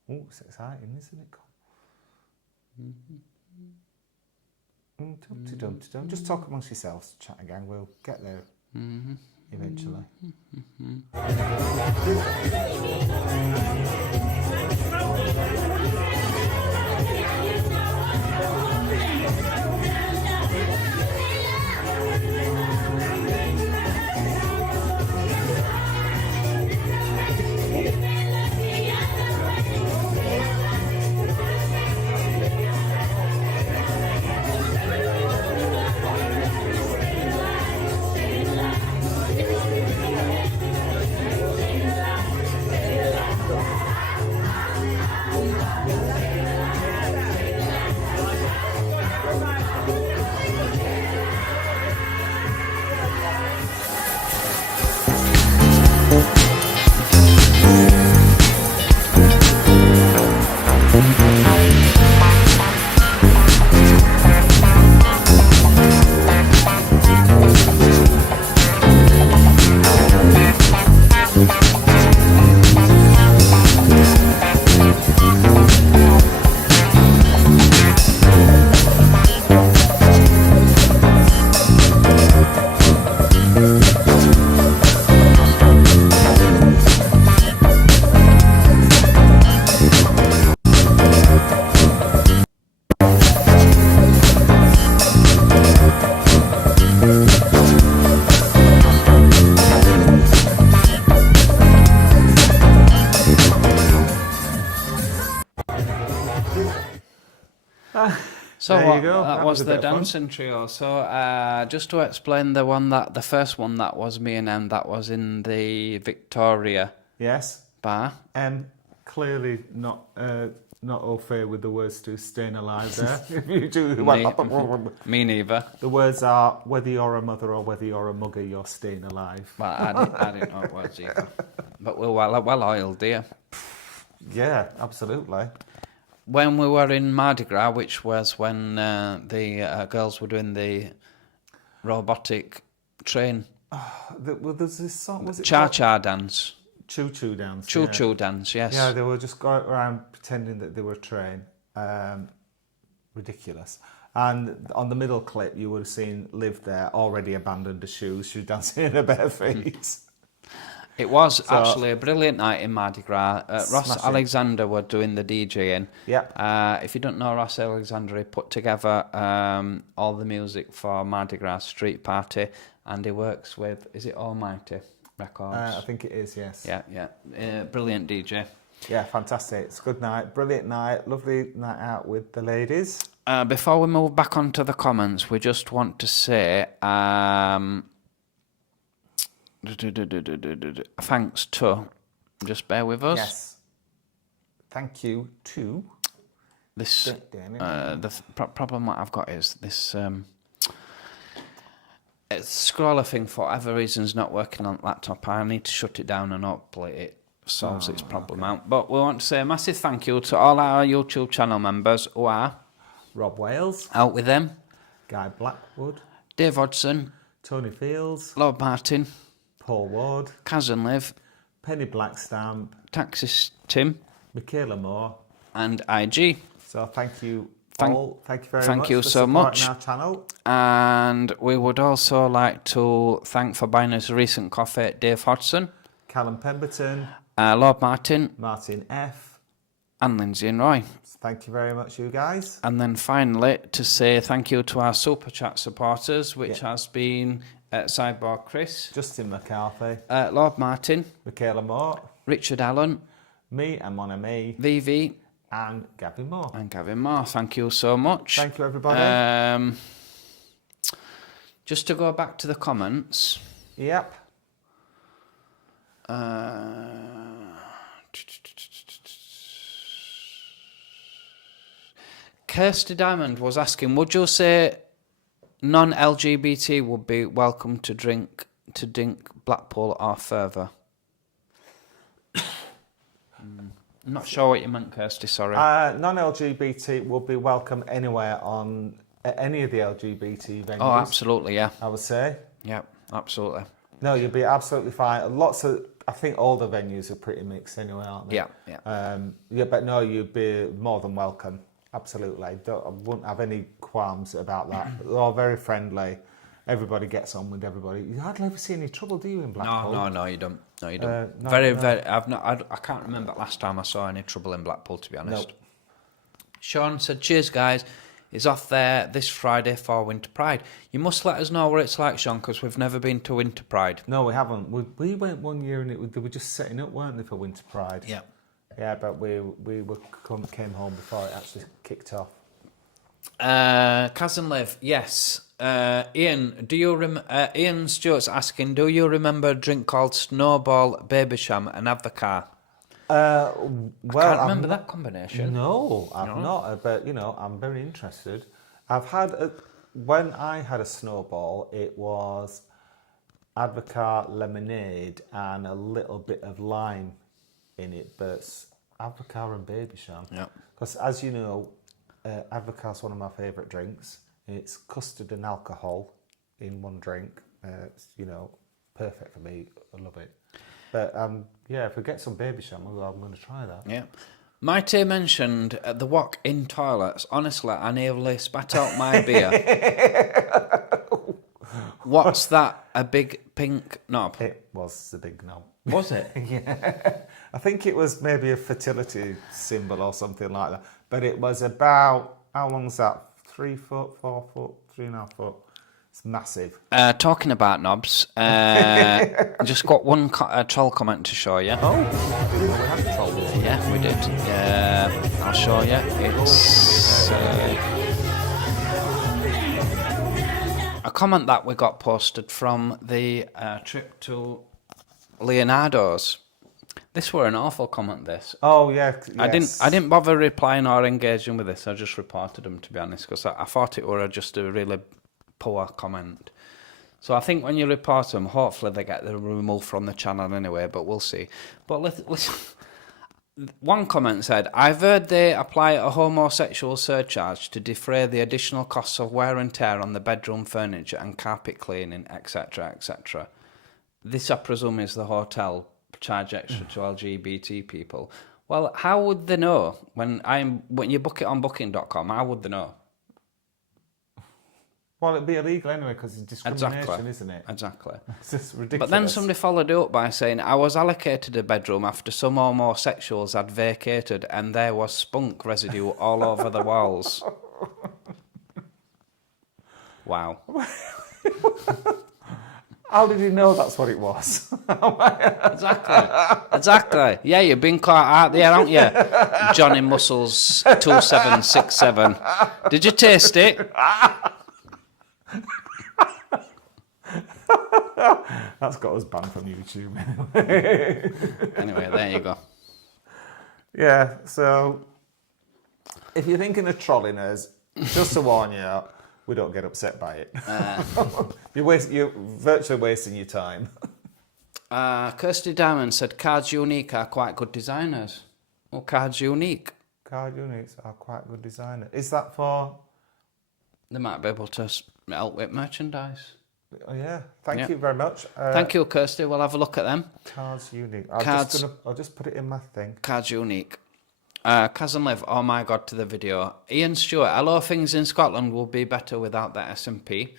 Oh, it's exciting, isn't it? Just talk amongst yourselves, chat again. We'll get there eventually. So there you go. That was a the bit of fun. dancing trio. So just to explain the first one that was me and Em, that was in the Victoria Yes. bar. Clearly not not au fait with the words to Staying Alive there. If you do, Me neither. the words are whether you're a mother or whether you're a mugger, you're staying alive. Well, I didn't know it was either. But we're well oiled, dear. Yeah, absolutely. When we were in Mardi Gras, which was when the girls were doing the robotic train Well, there's this song, was it cha-cha dance. Choo Choo Dance. Choo yeah. choo dance, yes. Yeah, they were just going around pretending that they were a train. Ridiculous. And on the middle clip, you would have seen Liv there, already abandoned her shoes. She was dancing in her bare feet. It was actually a brilliant night in Mardi Gras. Ross Smashing. Alexander were doing the DJing. Yep. If you don't know Ross Alexander, he put together all the music for Mardi Gras Street Party, and he works with, is it Almighty Records? I think it is, yes. Yeah. Brilliant DJ. Yeah, fantastic. It's a good night, brilliant night, lovely night out with the ladies. Before we move back onto the comments, we just want to say thanks to, just bear with us. Yes. Thank you to... This the problem what I've got is this scroller thing for whatever reason's not working on the laptop. I need to shut it down and hopefully it solves its problem out. But we want to say a massive thank you to all our YouTube channel members who are Rob Wales, out with them, Guy Blackwood, Dave Hodgson, Tony Fields, Lord Martin, Paul Ward, Kaz and Liv, Penny Blackstamp, Taxis Tim, Michaela Moore. and IG. So thank you Thank- all. Thank you very thank much you for so supporting much. our channel. And we would also like to thank for buying us a recent coffee Dave Hodgson, Callum Pemberton, Lord Martin, Martin F. and Lindsay and Roy. Thank you very much, you guys. And then finally, to say thank you to our Super Chat supporters, which has been Sideboard Chris, Justin McCarthy, Lord Martin, Michaela Moore, Richard Allen, me and Mon Ami, Vivi, and Gabby Moore. and Gavin Moore. Thank you so much. Thank you, everybody. Just to go back to the comments. Yep. Kirsty Diamond was asking, would you say non-LGBT would be welcome to drink Blackpool or further? I'm not sure what you meant, Kirsty, sorry. Non-LGBT will be welcome anywhere at any of the LGBT venues. Oh, absolutely, yeah. I would say. Yeah, absolutely. No, you'll be absolutely fine. I think all the venues are pretty mixed anyway, aren't they? Yeah. But no, you'd be more than welcome. Absolutely. I wouldn't have any qualms about that. They're all very friendly. Everybody gets on with everybody. You hardly ever see any trouble, do you, in Blackpool? No, you don't. No, you don't. No, very. I can't remember last time I saw any trouble in Blackpool, to be honest. No. Sean said, cheers, guys. He's off there this Friday for Winter Pride. You must let us know what it's like, Sean, because we've never been to Winter Pride. No, we haven't. We went one year and they were just setting up, weren't they, for Winter Pride? Yeah. Yeah, but we came home before it actually kicked off. Kaz and Liv, yes. Ian, Ian Stewart's asking, do you remember a drink called Snowball, Babycham and Advocar? I can't remember that combination. No, I've not. But I'm very interested. When I had a Snowball, it was Advocar lemonade and a little bit of lime in it, but Advocar and Babycham. Yeah. Because as you know, Advocar's one of my favourite drinks. It's custard and alcohol in one drink. It's perfect for me. I love it. But if we get some Babycham, I'm going to try that. Yeah. Mighty mentioned the wok in toilets. Honestly, I nearly spat out my beer. What's that? A big pink knob? It was a big knob. Was it? Yeah. I think it was maybe a fertility symbol or something like that. But it was about, how long's that? 3 foot, 4 foot, 3.5 foot. It's massive. Talking about knobs, just got one troll comment to show you. Oh, we had a troll. Yeah, we did. I'll show you. It's a comment that we got posted from the trip to Leonardo's. This were an awful comment. This. Oh yeah, yes. I didn't bother replying or engaging with this. I just reported them, to be honest, because I thought it were just a really poor comment. So I think when you report them, hopefully they get removed from the channel anyway. But we'll see. But listen. One comment said, "I've heard they apply a homosexual surcharge to defray the additional costs of wear and tear on the bedroom furniture and carpet cleaning, etc., etc. This, I presume, is the hotel charge extra to LGBT people." Well, how would they know when you book it on Booking.com? How would they know? Well, it'd be illegal anyway because it's discrimination, isn't it? Exactly. It's just ridiculous. But then somebody followed it up by saying, "I was allocated a bedroom after some homosexuals had vacated and there was spunk residue all over the walls." Wow. How did you know that's what it was? Exactly. Yeah, you've been caught out there, haven't you? Johnny Muscles 2767. Did you taste it? That's got us banned from YouTube anyway. Anyway, there you go. Yeah, so if you're thinking of trolling us, just to warn you, we don't get upset by it. You're virtually wasting your time. Kirsty Diamond said Cards Unique are quite good designers. Well, Cards Unique. Card Uniques are quite good designer. Is that for... They might be able to help with merchandise. Oh, yeah. Thank you very much. Thank you, Kirsty. We'll have a look at them. Cards Unique. I'll just put it in my thing. Cards Unique. Kaz and Liv, oh my God, to the video. Ian Stewart, hello, things in Scotland will be better without the S&P.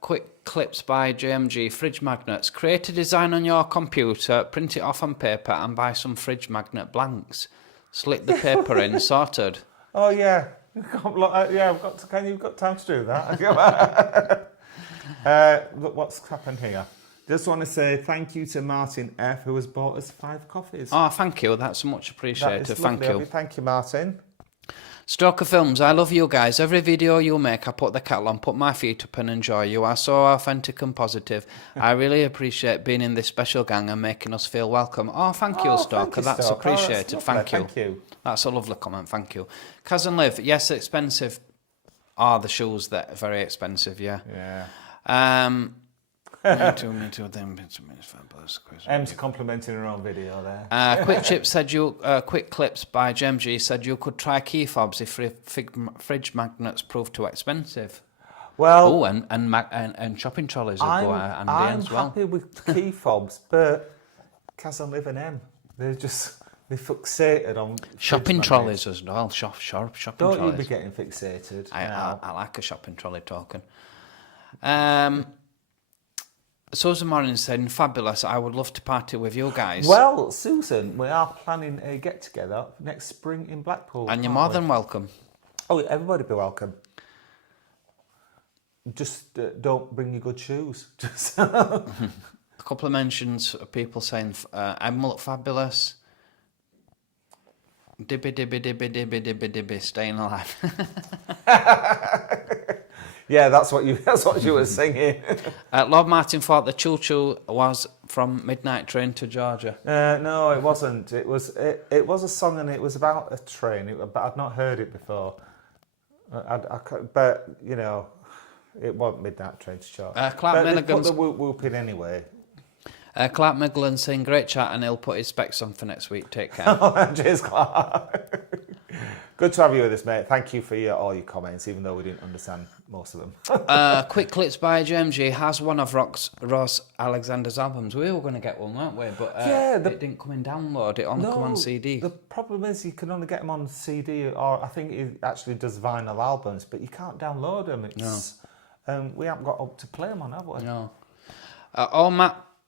Quick clips by JMG, fridge magnets. Create a design on your computer, print it off on paper and buy some fridge magnet blanks. Slip the paper in, sorted. Oh, yeah. You've got time to do that. Look what's happened here. Just want to say thank you to Martin F, who has bought us 5 coffees. Oh, thank you. That's much appreciated. That is thank lovely. you. Thank you, Martin. Stalker Films, I love you guys. Every video you make, I put the kettle on, put my feet up and enjoy. You are so authentic and positive. I really appreciate being in this special gang and making us feel welcome. Oh, thank you, Stalker. That's Stalker. appreciated. That's thank you. Thank you. That's a lovely comment. Thank you. Kaz and Liv, yes, expensive are the shoes that are very expensive, yeah. Yeah. Me too. Em's complimenting her own video there. Quick Chips said Quick Clips by GMG said you could try key fobs if fridge magnets prove too expensive. Well, and shopping trolleys will go handy as well. I'm happy with key fobs, but Kaz and Liv and Em, they're fixated on shopping trolleys as well. Shopping Don't trolleys. Don't you be getting fixated. I like a shopping trolley token. Susan Morin said, fabulous, I would love to party with you guys. Well, Susan, we are planning a get-together next spring in Blackpool. And you're more than welcome. Oh, everybody be welcome. Just don't bring your good shoes. Just A couple of mentions of people saying, Em look fabulous. Dibby, dibby, dibby, dibby, dibby, dibby, staying alive. Yeah, that's what you were singing. Lord Martin thought the choo-choo was from Midnight Train to Georgia. No, it wasn't. It was a song and it was about a train, but I'd not heard it before. But, you know, it wasn't Midnight Train to Georgia. Clark Milligan's... Put the whoop in anyway. Clark Milligan saying, great chat, and he'll put his specs on for next week. Take care. Cheers, Clark. Good to have you with us, mate. Thank you for all your comments, even though we didn't understand most of them. Quick Clips by JMG has one of Ross Alexander's albums. We were going to get one, weren't we? But it didn't come in download. It only come on CD. The problem is you can only get them on CD, or I think it actually does vinyl albums, but you can't download them. We haven't got up to play them on, have we? No.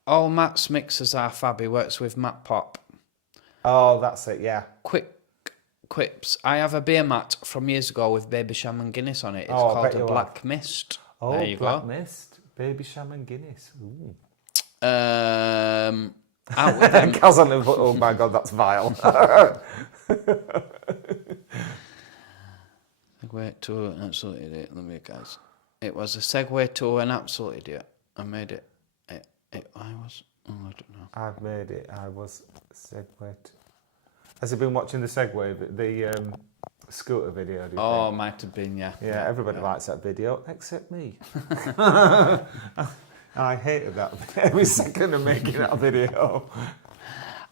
All Matt's mixers are fab. He works with Matt Pop. Oh, that's it, yeah. Quick Quips. I have a beer mat from years ago with Baby Sham and Guinness on it. It's called a Black Mist. Oh, there you Black go. Mist. Baby Sham and Guinness. Ooh. Out with them. Oh my God, that's vile. Segue to an absolute idiot. Let me guys. It was a segue to an absolute idiot. I made it. I was. Oh, I don't know. I've made it. I was segued. Has he been watching the Segway, the scooter video? Do you Oh, think? might have been, yeah. Yeah, everybody likes that video except me. I hated that every second of making that video.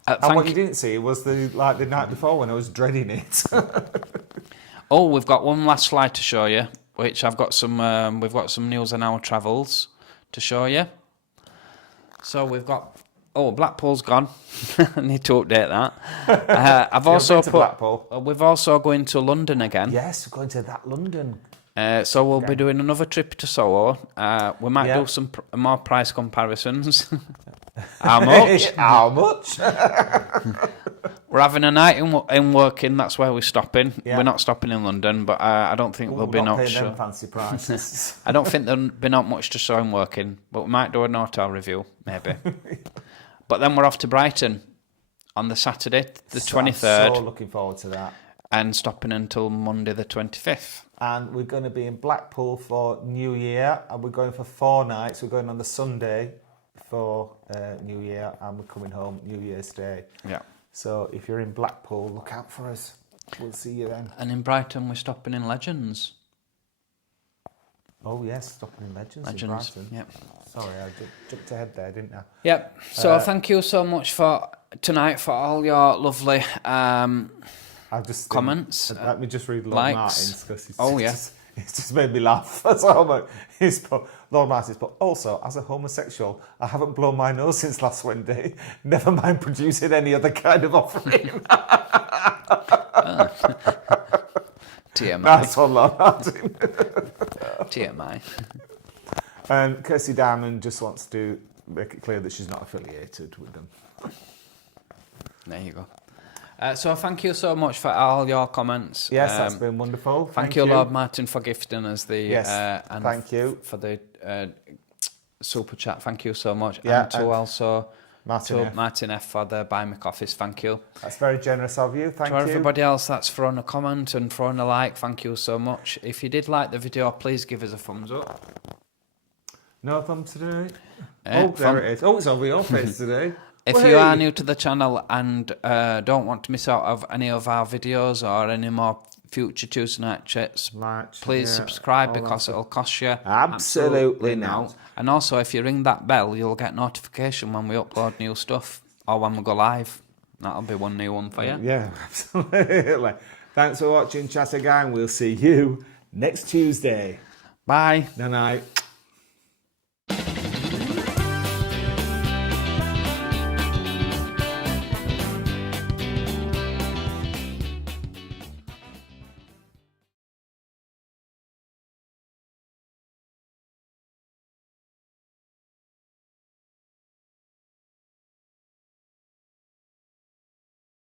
And what you didn't see was the night before when I was dreading it. Oh, we've got one last slide to show you, which I've got some. We've got some news on our travels to show you. So we've got. Oh, Blackpool's gone. I need to update that. I've also been to Blackpool? We've also going to London again. Yes, we're going to that London. So we'll be doing another trip to Soho. We might do some more price comparisons. How much? How much? We're having a night in working. That's where we're stopping. Yeah. We're not stopping in London, but I don't think there'll be not much. paying them fancy prices. I don't think there'll be not much to show in working, but we might do an hotel review, maybe. But then we're off to Brighton on the Saturday, the 23rd. I'm so looking forward to that. And stopping until Monday, the 25th. And we're going to be in Blackpool for New Year, and we're going for 4 nights. We're going on the Sunday for New Year, and we're coming home New Year's Day. Yeah. So if you're in Blackpool, look out for us. We'll see you then. And in Brighton, we're stopping in Legends. Oh yes, stopping in Legends in Brighton. Yep. Sorry, I jumped ahead there, didn't I? Yep. So thank you so much for tonight for all your lovely I've just comments. Let me just read Lord likes. Martin's because it's just made me laugh. That's all. Lord Martin's put, also, as a homosexual, I haven't blown my nose since last Wednesday. Never mind producing any other kind of offering. TMI. That's on Lord Martin. TMI. And Kirsty Diamond just wants to make it clear that she's not affiliated with them. There you go. So thank you so much for all your comments. Yes, that's been wonderful. Thank you, Lord Martin, for gifting us the and thank you for the super chat. Thank you so much. Yeah, and to also Martin to F. Martin F for the buy me coffees. Thank you. That's very generous of you. Thank to you. everybody else that's thrown a comment and thrown a like, thank you so much. If you did like the video, please give us a thumbs up. No thumb today. There it is. Oh, it's over your face today. If you are new to the channel and don't want to miss out of any of our videos or any more future Tuesday night chats, please subscribe because it'll cost you absolutely now. And also, if you ring that bell, you'll get notification when we upload new stuff or when we go live. That'll be one new one for you. Yeah, absolutely. Thanks for watching, Chatter Gang. We'll see you next Tuesday. Bye. Night night.